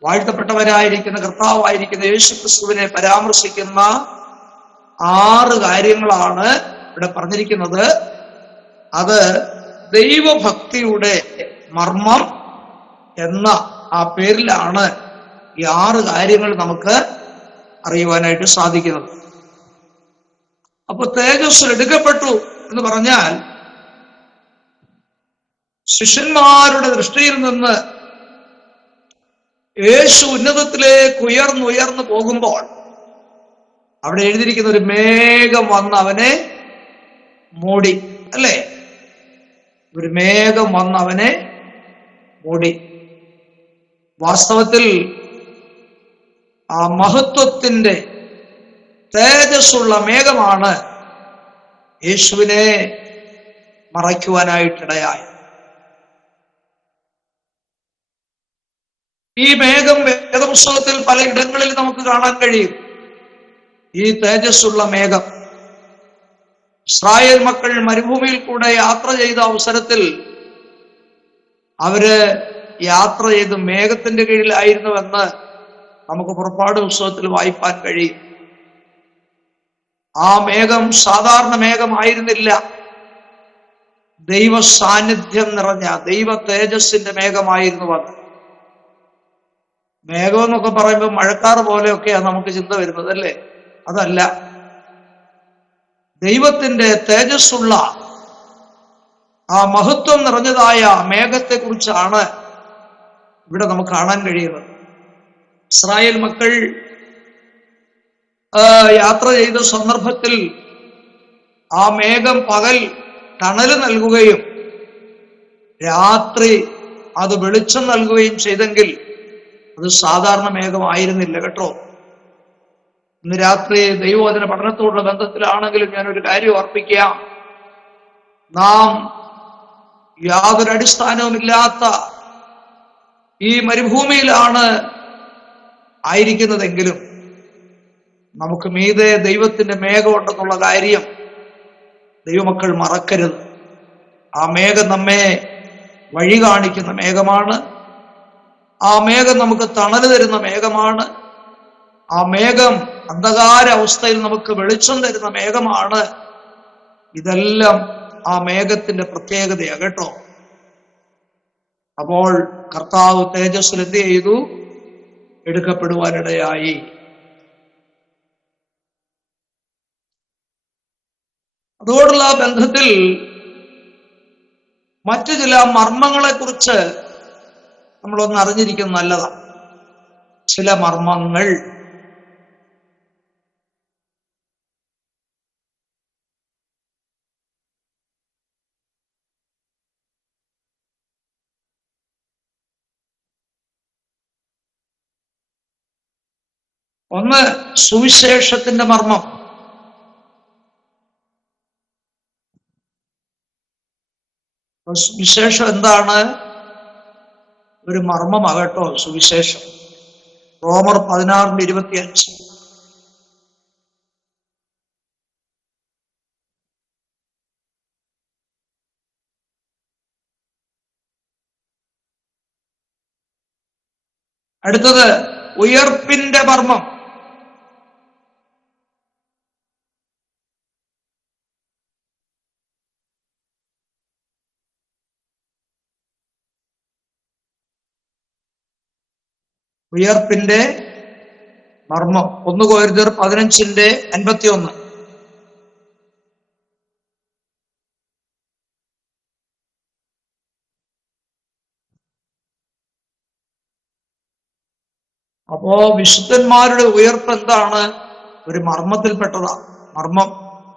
വാഴ്ത്തപ്പെട്ടവരായിരിക്കുന്ന കർത്താവായിരിക്കുന്ന യേശുക്രിസ്തുവിനെ പരാമർശിക്കുന്ന 6 കാര്യങ്ങളാണ് ഇവിടെ പറഞ്ഞിരിക്കുന്നത്. അത് ദൈവഭക്തിയുടെ മർമ്മം എന്ന ആ പേരിലാണ് ഈ 6 കാര്യങ്ങൾ നമുക്ക് അറിയുവാനായിട്ട് സാധിക്കുന്നത്. അപ്പൊ തേജസ്സിൽ എടുക്കപ്പെട്ടു എന്ന് പറഞ്ഞാൽ ശിഷ്യന്മാരുടെ ദൃഷ്ടിയിൽ നിന്ന് യേശു ഉന്നതത്തിലേക്ക് ഉയർന്നുയർന്നു പോകുമ്പോൾ അവിടെ എഴുതിയിരിക്കുന്ന ഒരു മേഘം വന്ന് അവനെ മൂടി, അല്ലേ? ഒരു മേഘം വന്ന് അവനെ മൂടി. വാസ്തവത്തിൽ ആ മഹത്വത്തിന്റെ തേജസ്സുള്ള മേഘമാണ് യേശുവിനെ മറയ്ക്കുവാനായിട്ടിടയായി. ഈ മേഘം വേദപുസ്തകത്തിൽ പല ഇടങ്ങളിൽ നമുക്ക് കാണാൻ കഴിയും. ഈ തേജസ്സുള്ള മേഘം ഇസ്രായേൽ മക്കൾ മരുഭൂമിയിൽ കൂടെ യാത്ര ചെയ്ത അവസരത്തിൽ അവര് യാത്ര ചെയ്ത് മേഘത്തിന്റെ കീഴിലായിരുന്നുവെന്ന് നമുക്ക് പുറപ്പാട് പുസ്തകത്തിൽ വായിപ്പാൻ കഴിയും. ആ മേഘം സാധാരണ മേഘമായിരുന്നില്ല. ദൈവ സാന്നിധ്യം നിറഞ്ഞ ദൈവ തേജസ്സിന്റെ മേഘമായിരുന്നു അത്. മേഘം എന്നൊക്കെ പറയുമ്പോൾ മഴക്കാറ് പോലെയൊക്കെയാണ് നമുക്ക് ചിന്ത വരുന്നത്, അല്ലേ? അതല്ല. ദൈവത്തിന്റെ തേജസ്സുള്ള ആ മഹത്വം നിറഞ്ഞതായ മേഘത്തെ കുറിച്ചാണ് ഇവിടെ നമുക്ക് കാണാൻ കഴിയുന്നത്. ഇസ്രായേൽ മക്കൾ യാത്ര ചെയ്ത സന്ദർഭത്തിൽ ആ മേഘം പകൽ തണല് നൽകുകയും രാത്രി അത് വെളിച്ചം നൽകുകയും ചെയ്തെങ്കിൽ അത് സാധാരണ മേഘമായിരുന്നില്ല കേട്ടോ. ഇന്ന് രാത്രി ദൈവവചന പഠനത്തോടുള്ള ബന്ധത്തിലാണെങ്കിലും ഞാനൊരു കാര്യം ഓർപ്പിക്കാം. നാം യാതൊരു അടിസ്ഥാനവുമില്ലാത്ത ഈ മരുഭൂമിയിലാണ് ആയിരിക്കുന്നതെങ്കിലും നമുക്ക് മീതെ ദൈവത്തിന്റെ മേഘം ഉണ്ടെന്നുള്ള കാര്യം ദൈവമക്കൾ മറക്കരുത്. ആ മേഘം നമ്മെ വഴി കാണിക്കുന്ന മേഘമാണ്. ആ മേഘം നമുക്ക് തണല് തരുന്ന മേഘമാണ്. ആ മേഘം അന്ധകാര അവസ്ഥയിൽ നമുക്ക് വെളിച്ചം തരുന്ന മേഘമാണ്. ഇതെല്ലാം ആ മേഘത്തിന്റെ പ്രത്യേകതയാണ് കേട്ടോ. അപ്പോൾ കർത്താവ് തേജസ്സിൽ എന്ത് ചെയ്തു? എടുക്കപ്പെടുവാനിടയായി. അതോടുള്ള ബന്ധത്തിൽ മറ്റു ചില മർമ്മങ്ങളെ കുറിച്ച് നമ്മളൊന്ന് അറിഞ്ഞിരിക്കുന്നത് നല്ലതാണ്. ചില മർമ്മങ്ങൾ ഒന്ന് സുവിശേഷത്തിന്റെ മർമ്മം. സുവിശേഷം എന്താണ്? ഒരു മർമ്മമാകട്ടോ സുവിശേഷം. റോമർ 16:25. അടുത്തത് ഉയർപ്പിന്റെ മർമ്മം. ഉയർപ്പിന്റെ മർമ്മം 1 കൊരിന്ത്യർ 15:51. അപ്പോ വിശുദ്ധന്മാരുടെ ഉയർപ്പ് എന്താണ്? ഒരു മർമ്മത്തിൽപ്പെട്ടതാണ്. മർമ്മം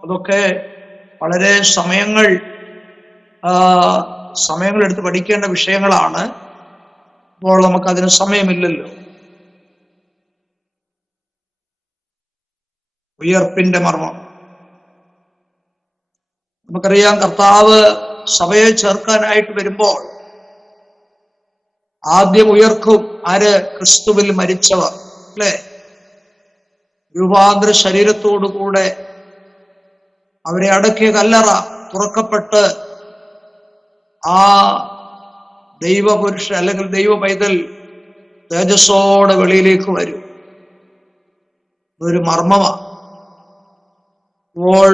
അതൊക്കെ വളരെ സമയങ്ങൾ എടുത്ത് പഠിക്കേണ്ട വിഷയങ്ങളാണ്. അപ്പോൾ നമുക്കതിന് സമയമില്ലല്ലോ. ഉയർപ്പിന്റെ മർമ്മം നമുക്കറിയാം. കർത്താവ് സഭയെ ചേർക്കാനായിട്ട് വരുമ്പോൾ ആദ്യം ഉയർക്കും ആര്? ക്രിസ്തുവിൽ മരിച്ചവർ, അല്ലെ? രൂപാന്തര ശരീരത്തോടുകൂടെ അവരെ അടക്കിയ കല്ലറ തുറക്കപ്പെട്ട് ആ ദൈവപുരുഷൻ അല്ലെങ്കിൽ ദൈവ പൈതൽ തേജസ്സോടെ വെളിയിലേക്ക് വരും. ഒരു മർമ്മമാണ്. അപ്പോൾ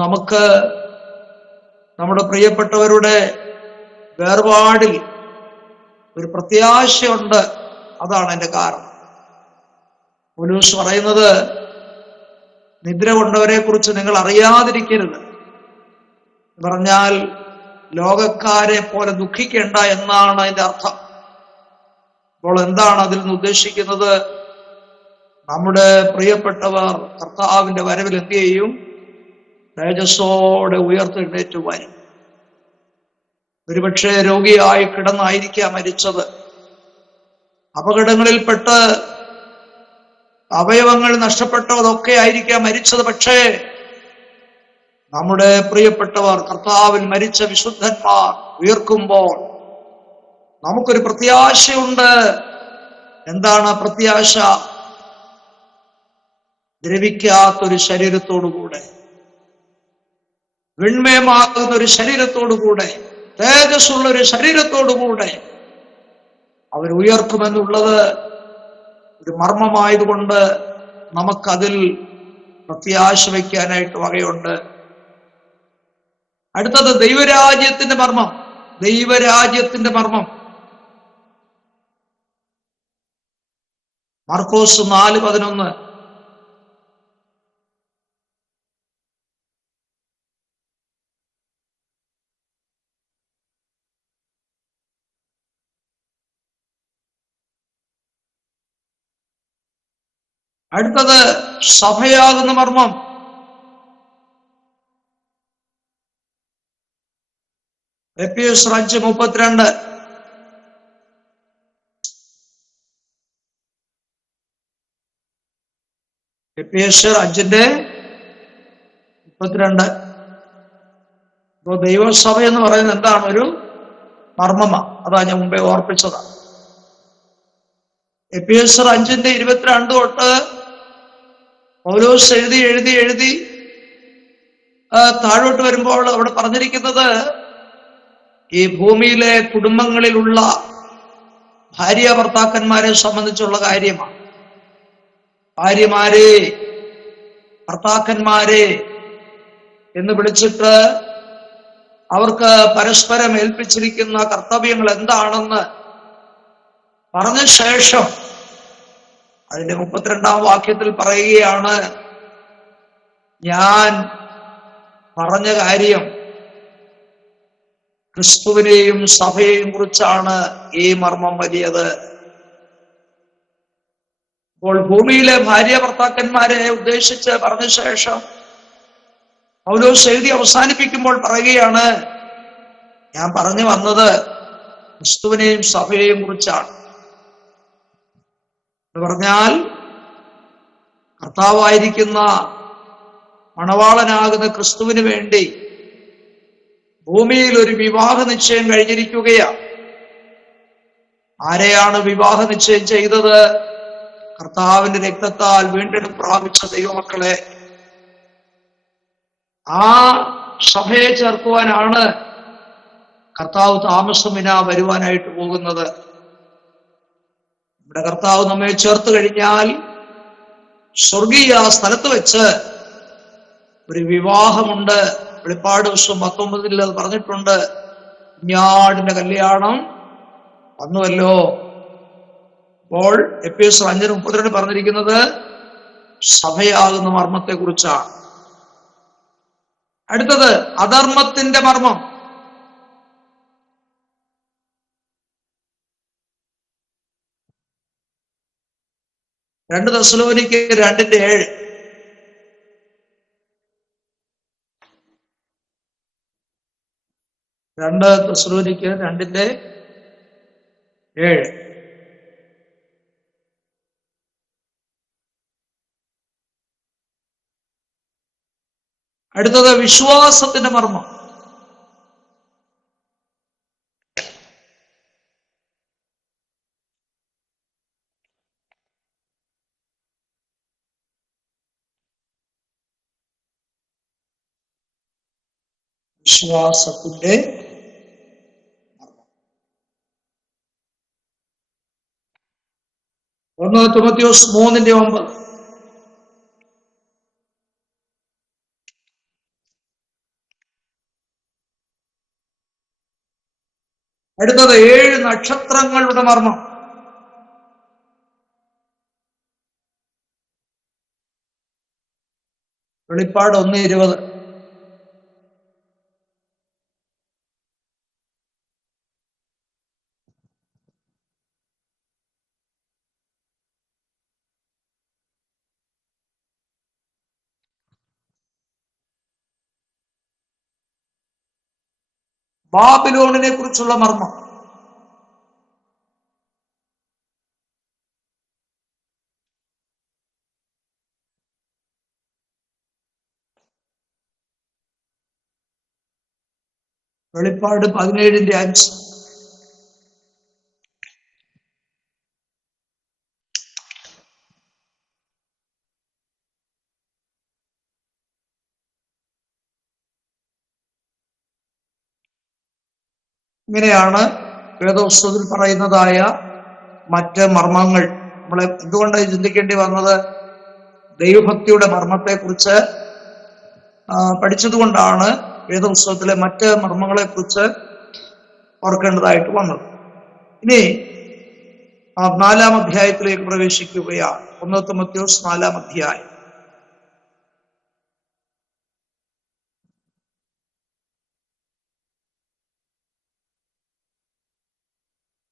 നമുക്ക് നമ്മുടെ പ്രിയപ്പെട്ടവരുടെ വേർപാടിൽ ഒരു പ്രത്യാശയുണ്ട്. അതാണ് എൻ്റെ കാരണം. പൗലോസ് പറയുന്നത്, നിദ്ര കൊണ്ടവരെ കുറിച്ച് നിങ്ങൾ അറിയാതിരിക്കരുത് പറഞ്ഞാൽ ലോകക്കാരെ പോലെ ദുഃഖിക്കേണ്ട എന്നാണ് അതിന്റെ അർത്ഥം. അപ്പോൾ എന്താണ് അതിൽ നിന്ന് ഉദ്ദേശിക്കുന്നത്? നമ്മുടെ പ്രിയപ്പെട്ടവർ കർത്താവിന്റെ വരവിൽ എന്ത് ചെയ്യും? തേജസ്സോടെ ഉയർത്തെഴുന്നേറ്റ് വരും. ഒരുപക്ഷെ രോഗിയായി കിടന്നായിരിക്കാം മരിച്ചത്, അപകടങ്ങളിൽപ്പെട്ട് അവയവങ്ങൾ നഷ്ടപ്പെട്ടതൊക്കെ ആയിരിക്കാം മരിച്ചത്. പക്ഷേ നമ്മുടെ പ്രിയപ്പെട്ടവർ കർത്താവിൽ മരിച്ച വിശുദ്ധന്മാർ ഉയർക്കുമ്പോൾ നമുക്കൊരു പ്രത്യാശയുണ്ട്. എന്താണ് പ്രത്യാശ? ദ്രവിക്കാത്തൊരു ശരീരത്തോടുകൂടെ, വിൺമയമാകുന്ന ഒരു ശരീരത്തോടുകൂടെ, തേജസ്സുള്ള ഒരു ശരീരത്തോടുകൂടെ അവർ ഉയർക്കുമെന്നുള്ളത് ഒരു മർമ്മമായതുകൊണ്ട് നമുക്കതിൽ പ്രത്യാശ വയ്ക്കാനായിട്ട് വകയുണ്ട്. അടുത്തത് ദൈവരാജ്യത്തിന്റെ മർമ്മം. ദൈവരാജ്യത്തിന്റെ മർമ്മം മർക്കോസ് 4:11. അടുത്തത് സഭയാകുന്ന മർമ്മം. എഫെസ്യർ 5:32. എഫെസ്യർ 5:32. ഇപ്പോ ദൈവസഭ എന്ന് പറയുന്നത് എന്താണ്? ഒരു മർമ്മമാണ്. അതാ ഞാൻ മുമ്പേ ഓർപ്പിച്ചതാണ്. എഫെസ്യർ 5:22 തൊട്ട് പൗലോസ് എഴുതി താഴോട്ട് വരുമ്പോൾ അവിടെ പറഞ്ഞിരിക്കുന്നത് ഈ ഭൂമിയിലെ കുടുംബങ്ങളിലുള്ള ഭാര്യ ഭർത്താക്കന്മാരെ സംബന്ധിച്ചുള്ള കാര്യമാണ്. ഭാര്യമാരെ, ഭർത്താക്കന്മാരെ എന്ന് വിളിച്ചിട്ട് അവർക്ക് പരസ്പരം ഏൽപ്പിച്ചിരിക്കുന്ന കർത്തവ്യങ്ങൾ എന്താണെന്ന് പറഞ്ഞ ശേഷം അതിന്റെ 32-ാം വാക്യത്തിൽ പറയുകയാണ്, ഞാൻ പറഞ്ഞ കാര്യം ക്രിസ്തുവിനെയും സഭയെയും കുറിച്ചാണ് ഈ മർമ്മം വലിയത്. അപ്പോൾ ഭൂമിയിലെ ഭാര്യ ഭർത്താക്കന്മാരെ ഉദ്ദേശിച്ച് പറഞ്ഞ ശേഷം പൗലോസ് എഴുതി അവസാനിപ്പിക്കുമ്പോൾ പറയുകയാണ്, ഞാൻ പറഞ്ഞു വന്നത് ക്രിസ്തുവിനെയും സഭയെയും കുറിച്ചാണ്. എന്ന് പറഞ്ഞാൽ കർത്താവായിരിക്കുന്ന മണവാളനാകുന്ന ക്രിസ്തുവിന് വേണ്ടി ഭൂമിയിൽ ഒരു വിവാഹ നിശ്ചയം കഴിഞ്ഞിരിക്കുകയാണ്. ആരെയാണ് വിവാഹ നിശ്ചയം ചെയ്തത്? കർത്താവിന്റെ രക്തത്താൽ വീണ്ടെടുപ്പ് പ്രാപിച്ച ദൈവമക്കളെ. ആ സഭയെ ചേർക്കുവാനാണ് കർത്താവ് താമസമിന വരുവാനായിട്ട് പോകുന്നത്. നമ്മുടെ കർത്താവ് നമ്മെ ചേർത്ത് കഴിഞ്ഞാൽ സ്വർഗീയ സ്ഥലത്ത് വെച്ച് ഒരു വിവാഹമുണ്ട്. വെളിപ്പാട് 19 അത് പറഞ്ഞിട്ടുണ്ട്. കുഞ്ഞാടിന്റെ കല്യാണം വന്നുവല്ലോ. അപ്പോൾ എഫെസ്യർ 5:32 പറഞ്ഞിരിക്കുന്നത് സഭയാകുന്ന മർമ്മത്തെ കുറിച്ചാണ്. അടുത്തത് അധർമ്മത്തിന്റെ മർമ്മം. രണ്ട് തെസ്സലോനിക്കർ 2:7. രണ്ട് തെസ്സലോനിക്കർ 2:7. 7. അടുത്തത് വിശ്വാസത്തിന്റെ മർമ്മം. വിശ്വാസത്തിന്റെ 1 തിമോഥെയോസ് 3:9. അടുത്തത് 7 നക്ഷത്രങ്ങളുടെ മർമ്മം. വെളിപ്പാട് 1:20. ബാബിലോണിനെ കുറിച്ചുള്ള മർമ്മം. വെളിപ്പാട് 17:5. ഇങ്ങനെയാണ് വേദപുസ്തകത്തിൽ പറയുന്നതായ മറ്റ് മർമ്മങ്ങൾ. നമ്മൾ എന്തുകൊണ്ട് ചിന്തിക്കേണ്ടി വന്നത്? ദൈവഭക്തിയുടെ മർമ്മത്തെക്കുറിച്ച് പഠിച്ചതുകൊണ്ടാണ് വേദപുസ്തകത്തിലെ മറ്റ് മർമ്മങ്ങളെ കുറിച്ച് ഓർക്കേണ്ടതായിട്ട് വന്നത്. ഇനി 4-ാം അധ്യായത്തിലേക്ക് പ്രവേശിക്കുകയാണ്. 1 തിമോഥെയോസ് 4-ാം അധ്യായം.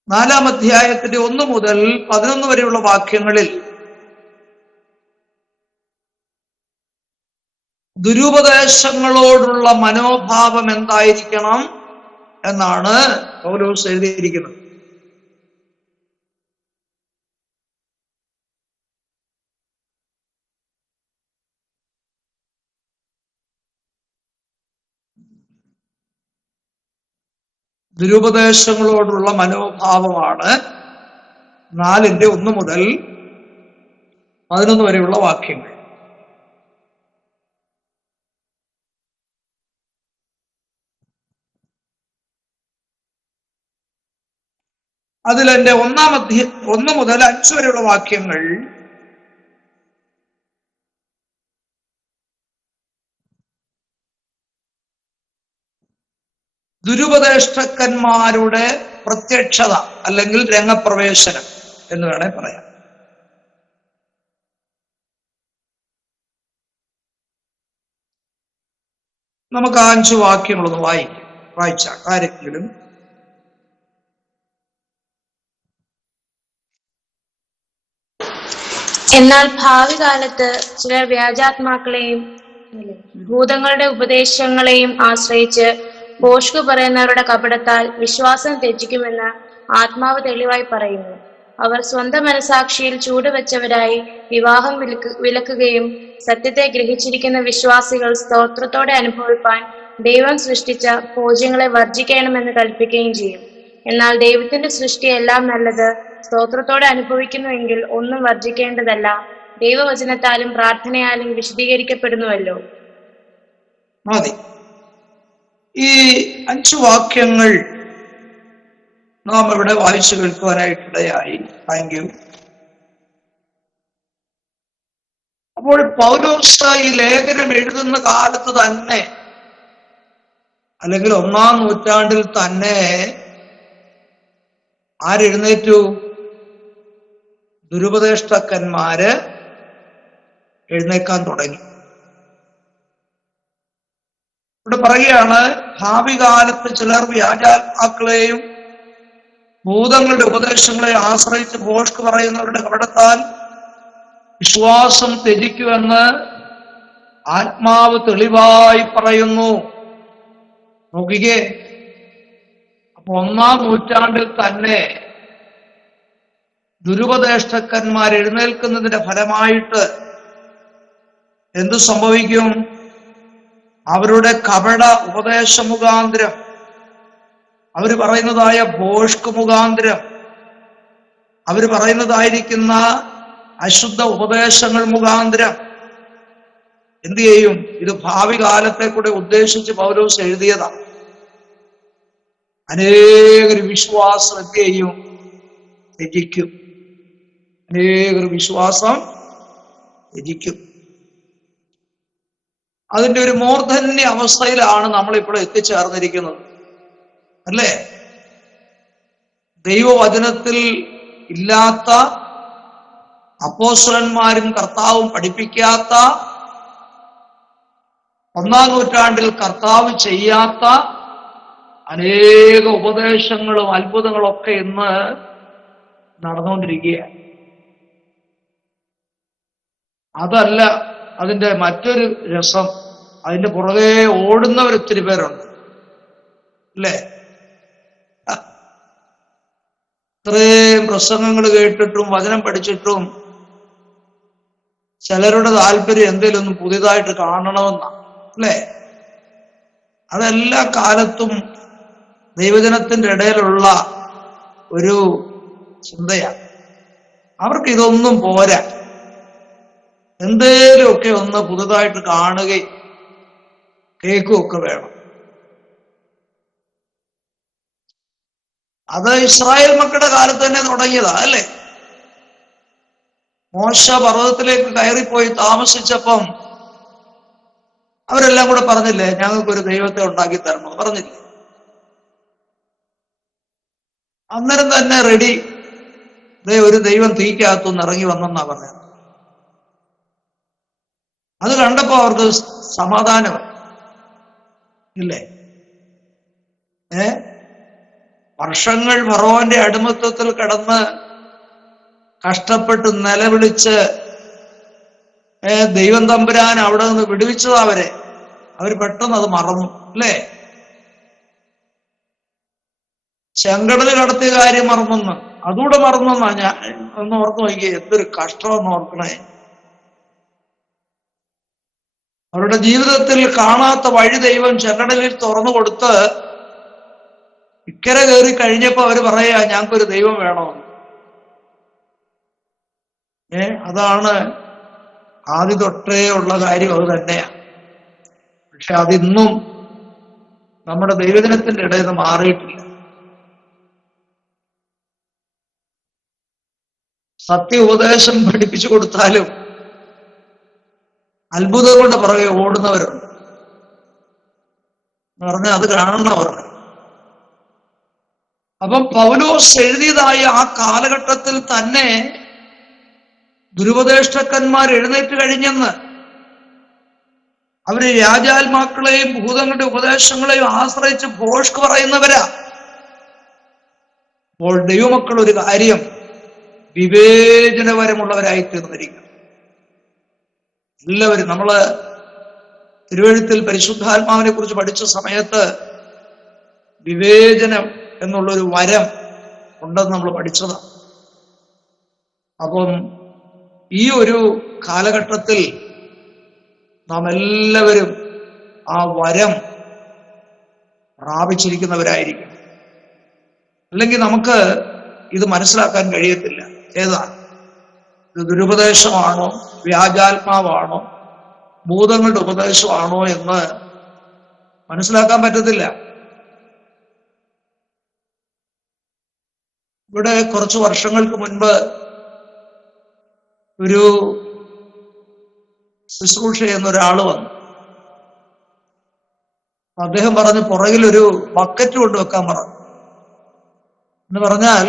നാലാം അധ്യായത്തിന്റെ 1 മുതൽ 11 വരെയുള്ള വാക്യങ്ങളിൽ ദുരുപദേശങ്ങളോടുള്ള മനോഭാവം എന്തായിരിക്കണം എന്നാണ് പൗലോസ് എഴുതിയിരിക്കുന്നത്. ദുരുപദേശങ്ങളോടുള്ള മനോഭാവമാണ് 4:1 മുതൽ 11 വരെയുള്ള വാക്യങ്ങൾ. അതിൽ എൻ്റെ 1 മുതൽ 5 വരെയുള്ള വാക്യങ്ങൾ ദുരുപദേഷ്ടന്മാരുടെ പ്രത്യക്ഷത അല്ലെങ്കിൽ രംഗപ്രവേശനം എന്ന് വേണേ പറയാം. നമുക്ക് 5 വാക്യങ്ങളൊന്ന് വായിച്ചാൽ ആരെങ്കിലും. എന്നാൽ ഭാവി കാലത്ത് ചിലർ വ്യാജാത്മാക്കളെയും ഭൂതങ്ങളുടെ ഉപദേശങ്ങളെയും ആശ്രയിച്ച് ഭോഷ്ക് പറയുന്നവരുടെ കപടത്താൽ വിശ്വാസം ത്യജിക്കുമെന്ന് ആത്മാവ് തെളിവായി പറയുന്നു. അവർ സ്വന്തം മനസാക്ഷിയിൽ ചൂടുവെച്ചവരായി വിവാഹം വിലക്കുകയും സത്യത്തെ ഗ്രഹിച്ചിരിക്കുന്ന വിശ്വാസികൾ സ്തോത്രത്തോടെ അനുഭവിപ്പാൻ ദൈവം സൃഷ്ടിച്ച ഭോജ്യങ്ങളെ വർജിക്കണമെന്ന് കൽപ്പിക്കുകയും ചെയ്യും. എന്നാൽ ദൈവത്തിന്റെ സൃഷ്ടി എല്ലാം നല്ലത് സ്തോത്രത്തോടെ അനുഭവിക്കുന്നുവെങ്കിൽ ഒന്നും വർജിക്കേണ്ടതല്ല, ദൈവവചനത്താലും പ്രാർത്ഥനയാലും വിശദീകരിക്കപ്പെടുന്നുവല്ലോ. മതി. ഈ 5 വാക്യങ്ങൾ നാം ഇവിടെ വായിച്ചു കേൾക്കുവാനായിട്ടിടയായി. Thank you. അപ്പോൾ പൗലോസ് ഈ ലേഖനം എഴുതുന്ന കാലത്ത് തന്നെ, അല്ലെങ്കിൽ 1-ാം നൂറ്റാണ്ടിൽ തന്നെ ആരെഴുന്നേറ്റു? ദുരുപദേഷ്ടന്മാര് എഴുന്നേക്കാൻ തുടങ്ങി. ഇവിടെ പറയുകയാണ്, ഭാവി കാലത്ത് ചിലർ വ്യാജാത്മാക്കളെയും ഭൂതങ്ങളുടെ ഉപദേശങ്ങളെ ആശ്രയിച്ച് ഭോഷ്ക് പറയുന്നവരുടെ കപടത്താൽ വിശ്വാസം ത്യജിക്കുമെന്ന് ആത്മാവ് തെളിവായി പറയുന്നു. നോക്കിക്കേ, അപ്പൊ 1-ാം നൂറ്റാണ്ടിൽ തന്നെ ദുരുപദേഷ്ടക്കന്മാർ എഴുന്നേൽക്കുന്നതിന്റെ ഫലമായിട്ട് എന്തു സംഭവിക്കും? അവരുടെ കപട ഉപദേശ മുഖാന്തരം, അവര് പറയുന്നതായ ഭോഷ്ക് മുഖാന്തരം, അവര് പറയുന്നതായിരിക്കുന്ന അശുദ്ധ ഉപദേശങ്ങൾ മുഖാന്തരം എന്തു ചെയ്യും? ഇത് ഭാവി കാലത്തെ കൂടെ ഉദ്ദേശിച്ച് പൗലോസ് എഴുതിയതാണ്. അനേകർ വിശ്വാസം എന്ത് ചെയ്യും? ത്യജിക്കും. അനേകർ വിശ്വാസം ത്യജിക്കും. അതിന്റെ ഒരു മൂർധന്യ അവസ്ഥയിലാണ് നമ്മളിപ്പോൾ എത്തിച്ചേർന്നിരിക്കുന്നത്, അല്ലേ? ദൈവവചനത്തിൽ ഇല്ലാത്ത, അപ്പോസ്തലന്മാരും കർത്താവും പഠിപ്പിക്കാത്ത, ഒന്നാം നൂറ്റാണ്ടിൽ കർത്താവ് ചെയ്യാത്ത അനേക ഉപദേശങ്ങളും അത്ഭുതങ്ങളും ഒക്കെ ഇന്ന് നടന്നുകൊണ്ടിരിക്കുകയാണ്. അതല്ല അതിന്റെ മറ്റൊരു രസം, അതിന്റെ പുറകെ ഓടുന്നവർ ഒത്തിരി പേരുണ്ട്, അല്ലേ? ഇത്രയും പ്രസംഗങ്ങൾ കേട്ടിട്ടും വചനം പഠിച്ചിട്ടും ചിലരുടെ താല്പര്യം എന്തെങ്കിലും ഒന്ന് പുതിയതായിട്ട് കാണണമെന്നാണ്, അല്ലേ? അതെല്ലാ കാലത്തും ദൈവജനത്തിന്റെ ഇടയിലുള്ള ഒരു ചിന്തയാണ്. അവർക്ക് ഇതൊന്നും പോരാ, എന്തേലുമൊക്കെ ഒന്ന് പുതുതായിട്ട് കാണുകയും കേൾക്കുകയൊക്കെ വേണം. അത് ഇസ്രായേൽ മക്കളുടെ കാലത്ത് തന്നെ തുടങ്ങിയതാ, അല്ലേ? മോശ പർവ്വതത്തിലേക്ക് കയറിപ്പോയി താമസിച്ചപ്പം അവരെല്ലാം കൂടെ പറഞ്ഞില്ലേ, ഞങ്ങൾക്കൊരു ദൈവത്തെ ഉണ്ടാക്കി തരണം, പറഞ്ഞില്ലേ? അന്നേരം തന്നെ റെഡി, ഒരു ദൈവം തീക്കകത്തുനിന്ന് ഇറങ്ങി വന്നെന്നാ പറഞ്ഞത്. അത് കണ്ടപ്പോ അവർക്ക് സമാധാനം ഇല്ലേ? വർഷങ്ങൾ ഫറവോന്റെ അടിമത്വത്തിൽ കിടന്ന് കഷ്ടപ്പെട്ട് നിലവിളിച്ച് ദൈവം തമ്പുരാൻ അവിടെ നിന്ന് വിടുവിച്ചത് അവര് പെട്ടെന്ന് അത് മറന്നു, അല്ലേ? ചെങ്കടല് കടത്തിയ കാര്യം മറന്നെന്ന്, അതുകൂടെ മറന്നെന്നാ ഞാൻ ഒന്ന് ഓർത്ത് നോക്കിയേ. എന്തൊരു കഷ്ടമെന്ന് ഓർക്കണേ. അവരുടെ ജീവിതത്തിൽ കാണാത്ത വഴി ദൈവം ചെങ്കടലിൽ തുറന്നു കൊടുത്ത് ഇക്കരെ കയറി കഴിഞ്ഞപ്പോ അവര് പറയാ, ഞങ്ങൾക്കൊരു ദൈവം വേണമെന്ന്. അതാണ് ആദ്യ തൊട്ടേ ഉള്ള കാര്യം, അത് തന്നെയാണ്. പക്ഷെ അതിന്നും നമ്മുടെ ദൈവജനത്തിന്റെ ഇടയിൽ നിന്ന് മാറിയിട്ടില്ല. സത്യ ഉപദേശം പഠിപ്പിച്ചു കൊടുത്താലും അത്ഭുതം കൊണ്ട് പുറകെ ഓടുന്നവരുണ്ട് എന്ന് പറഞ്ഞാൽ അത് കാണുന്നവർ. അപ്പം പൗലോസ് എഴുതിയതായ ആ കാലഘട്ടത്തിൽ തന്നെ ദുരുപദേഷ്ടക്കന്മാർ എഴുന്നേറ്റ് കഴിഞ്ഞെന്ന്, അവര് വ്യാജാത്മാക്കളെയും ഭൂതങ്ങളുടെ ഉപദേശങ്ങളെയും ആശ്രയിച്ച് ഭോഷ്ക് പറയുന്നവരാ. അപ്പോൾ ദൈവമക്കൾ ഒരു കാര്യം വിവേചനപരമുള്ളവരായി തീർന്നിരിക്കണം. എല്ലാവരും, നമ്മള് തിരുവെഴുത്തിൽ പരിശുദ്ധാത്മാവിനെ കുറിച്ച് പഠിച്ച സമയത്ത് വിവേചനം എന്നുള്ളൊരു വരം ഉണ്ടെന്ന് നമ്മൾ പഠിച്ചതാണ്. അപ്പം ഈ ഒരു കാലഘട്ടത്തിൽ നാം എല്ലാവരും ആ വരം പ്രാപിച്ചിരിക്കുന്നവരായിരിക്കും. അല്ലെങ്കിൽ നമുക്ക് ഇത് മനസ്സിലാക്കാൻ കഴിയത്തില്ല. ഏതാ ഇത്? ദുരുപദേശമാണോ, വ്യാജാത്മാവാണോ, ഭൂതങ്ങളുടെ ഉപദേശമാണോ എന്ന് മനസ്സിലാക്കാൻ പറ്റത്തില്ല. ഇവിടെ കുറച്ച് വർഷങ്ങൾക്ക് മുൻപ് ഒരു ശുശ്രൂഷ എന്നൊരാള് വന്നു. അദ്ദേഹം പറഞ്ഞു, പുറകിലൊരു ബക്കറ്റ് കൊണ്ടുവെക്കാൻ പറഞ്ഞു. എന്ന് പറഞ്ഞാൽ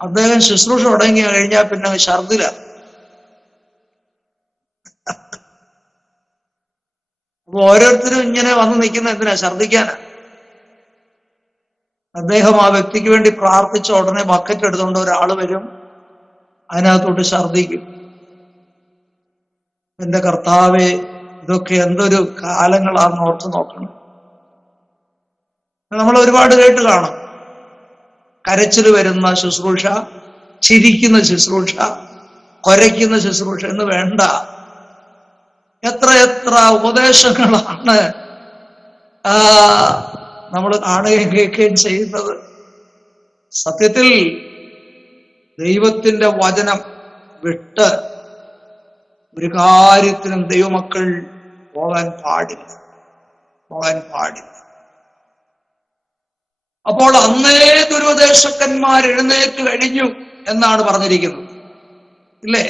അദ്ദേഹം ശുശ്രൂഷ തുടങ്ങി കഴിഞ്ഞാൽ പിന്നെ ഛർദില. അപ്പൊ ഓരോരുത്തരും ഇങ്ങനെ വന്ന് നിൽക്കുന്ന എന്തിനാ? ഛർദിക്കാനാ. അദ്ദേഹം ആ വ്യക്തിക്ക് വേണ്ടി പ്രാർത്ഥിച്ച ഉടനെ ബക്കറ്റ് എടുത്തുകൊണ്ട് ഒരാൾ വരും, അതിനകത്തോട്ട് ഛർദിക്കും. എന്റെ കർത്താവേ, ഇതൊക്കെ എന്തൊരു കാലങ്ങളാണെന്ന് ഓർത്ത് നോക്കണം. നമ്മൾ ഒരുപാട് കേട്ട് കാണും. കരച്ചിൽ വരുന്ന ശുശ്രൂഷ, ചിരിക്കുന്ന ശുശ്രൂഷ, കുരയ്ക്കുന്ന ശുശ്രൂഷ എന്ന് വേണ്ട. എത്ര ഉപദേശങ്ങളാണ് നമ്മൾ കാണുകയും കേൾക്കുകയും ചെയ്യുന്നത്. സത്യത്തിൽ ദൈവത്തിന്റെ വചനം വിട്ട് ഒരു കാര്യത്തിനും ദൈവമക്കൾ പോകാൻ പാടില്ല. അപ്പോൾ അന്നേ ദുരുപദേശകന്മാർ എഴുന്നേറ്റ് കഴിഞ്ഞു എന്നാണ് പറഞ്ഞിരിക്കുന്നത്, ഇല്ലേ?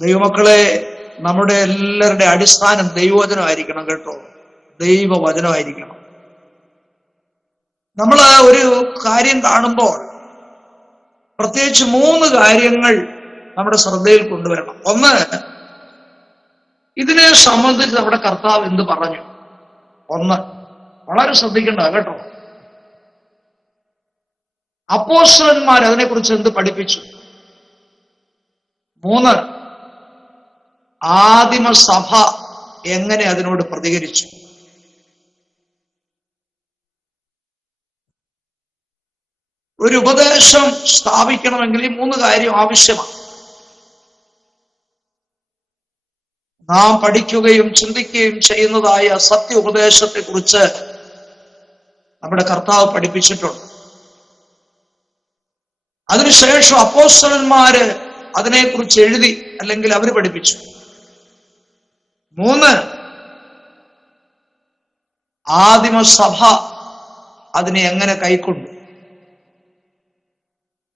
ദൈവമക്കളെ, നമ്മുടെ എല്ലാവരുടെ അടിസ്ഥാനം ദൈവവചനമായിരിക്കണം കേട്ടോ, ദൈവവചനമായിരിക്കണം. നമ്മൾ ഒരു കാര്യം കാണുമ്പോൾ പ്രത്യേകിച്ച് 3 കാര്യങ്ങൾ നമ്മുടെ ശ്രദ്ധയിൽ കൊണ്ടുവരണം. ഒന്ന്, ഇതിനെ സംബന്ധിച്ച് നമ്മുടെ കർത്താവ് എന്ത് പറഞ്ഞു? ഒന്ന്, വളരെ ശ്രദ്ധിക്കേണ്ട കേട്ടോ. അപ്പോസ്തലന്മാർ അതിനെക്കുറിച്ച് എന്ത് പഠിപ്പിച്ചു? 3, ആദിമസഭ എങ്ങനെ അതിനോട് പ്രതികരിച്ചു? ഒരു ഉപദേശം സ്ഥാപിക്കണമെങ്കിൽ ഈ 3 കാര്യം ആവശ്യമാണ്. നാം പഠിക്കുകയും ചിന്തിക്കുകയും ചെയ്യുന്നതായ സത്യ ഉപദേശത്തെ കുറിച്ച് നമ്മുടെ കർത്താവ് പഠിപ്പിച്ചിട്ടുണ്ട്. അതിനുശേഷം അപ്പോസ്തലന്മാര് അതിനെക്കുറിച്ച് എഴുതി, അല്ലെങ്കിൽ അവർ പഠിപ്പിച്ചു. 3, ആദിമസഭ അതിനെ എങ്ങനെ കൈക്കൊണ്ടു?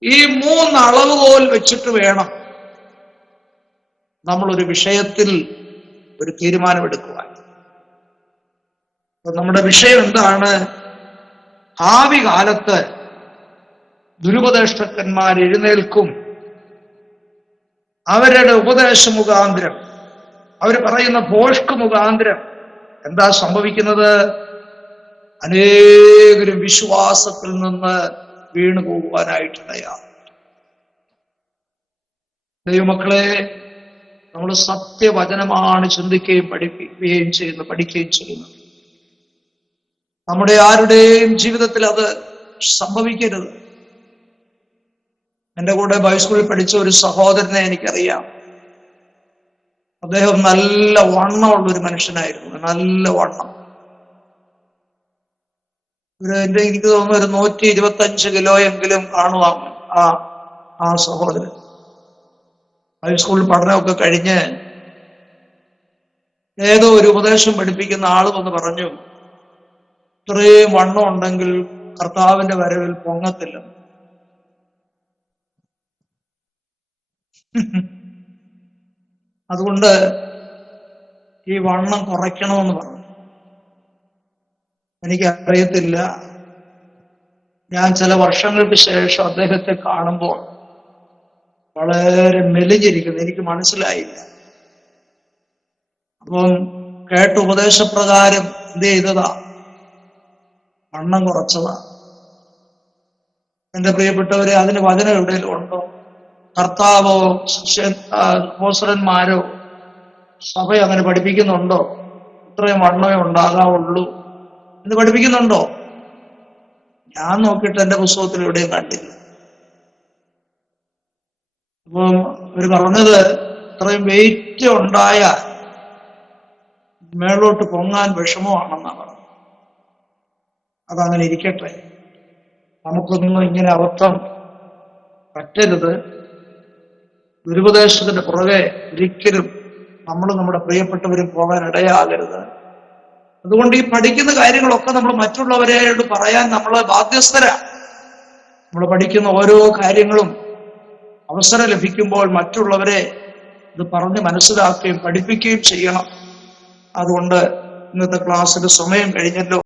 ഈ 3 അളവുകോൽ വെച്ചിട്ട് വേണം നമ്മളൊരു വിഷയത്തിൽ ഒരു തീരുമാനമെടുക്കുവാൻ. നമ്മുടെ വിഷയം എന്താണ്? ഭാവി കാലത്ത് ദുരുപദേഷ്ടന്മാർ എഴുന്നേൽക്കും. അവരുടെ ഉപദേശ മുഖാന്തരം, അവർ പറയുന്ന ഭോഷ്ക് മുഖാന്തരം എന്താ സംഭവിക്കുന്നത്? അനേകരും വിശ്വാസത്തിൽ നിന്ന് വീണു പോകുവാനായിട്ടിടയാണ്. ദൈവമക്കളെ, നമ്മൾ സത്യവചനമാണ് ചിന്തിക്കുകയും പഠിക്കുകയും ചെയ്യുന്നത്. നമ്മുടെ ആരുടെയും ജീവിതത്തിൽ അത് സംഭവിക്കരുത്. എൻ്റെ കൂടെ ബൈസ്കൂളിൽ പഠിച്ച ഒരു സഹോദരനെ എനിക്കറിയാം. അദ്ദേഹം നല്ല വണ്ണമുള്ള ഒരു മനുഷ്യനായിരുന്നു, നല്ല വണ്ണം. എനിക്ക് തോന്നുന്നു ഒരു 125 കിലോയെങ്കിലും കാണുവാൻ ആ സഹോദരൻ. ഹൈസ്കൂളിൽ പഠനമൊക്കെ കഴിഞ്ഞ് ഏതോ ഒരു ഉപദേശം പഠിപ്പിക്കുന്ന ആള് വന്ന് പറഞ്ഞു, ഇത്രയും വണ്ണം ഉണ്ടെങ്കിൽ കർത്താവിന്റെ വരവിൽ പൊങ്ങത്തില്ല. അതുകൊണ്ട് ഈ വണ്ണം കുറയ്ക്കണമെന്ന് പറഞ്ഞു. എനിക്കറിയത്തില്ല, ഞാൻ ചില വർഷങ്ങൾക്ക് ശേഷം അദ്ദേഹത്തെ കാണുമ്പോൾ വളരെ മെലിഞ്ഞിരിക്കുന്നു. എനിക്ക് മനസ്സിലായില്ല. അപ്പം കേട്ട ഉപദേശപ്രകാരം എന്ത് ചെയ്തതാ? വണ്ണം കുറച്ചതാ. എന്റെ പ്രിയപ്പെട്ടവരെ, അതിന് വചനം എവിടെയെങ്കിലും ഉണ്ടോ? കർത്താവോ അപ്പോസ്തലന്മാരോ സഭ അങ്ങനെ പഠിപ്പിക്കുന്നുണ്ടോ? ഇത്രയും വണ്ണമേ ഉണ്ടാകാവുള്ളൂ എന്ന് പഠിപ്പിക്കുന്നുണ്ടോ? ഞാൻ നോക്കിയിട്ട് എന്റെ പുസ്തകത്തിൽ എവിടെയും കണ്ടില്ല. അപ്പം അവർ പറഞ്ഞത് ഇത്രയും വെയിറ്റ് ഉണ്ടായ മേളോട്ട് പൊങ്ങാൻ വിഷമമാണെന്നാണ് പറഞ്ഞത്. അതങ്ങനെ ഇരിക്കട്ടെ, നമുക്കൊന്നും ഇങ്ങനെ അബദ്ധം പറ്റരുത്. ദുരുപദേശത്തിന്റെ പുറകെ ഒരിക്കലും നമ്മൾ നമ്മുടെ പ്രിയപ്പെട്ടവരും പോകാൻ ഇടയാകരുത്. അതുകൊണ്ട് ഈ പഠിക്കുന്ന കാര്യങ്ങളൊക്കെ നമ്മൾ മറ്റുള്ളവരോട് പറയാൻ നമ്മൾ ബാധ്യസ്ഥരാണ്. നമ്മൾ പഠിക്കുന്ന ഓരോ കാര്യങ്ങളും അവസരം ലഭിക്കുമ്പോൾ മറ്റുള്ളവരെ ഇത് പറഞ്ഞ് മനസ്സിലാക്കുകയും പഠിപ്പിക്കുകയും ചെയ്യണം. അതുകൊണ്ട് ഇന്നത്തെ ക്ലാസ്സിന്റെ സമയം കഴിഞ്ഞല്ലോ.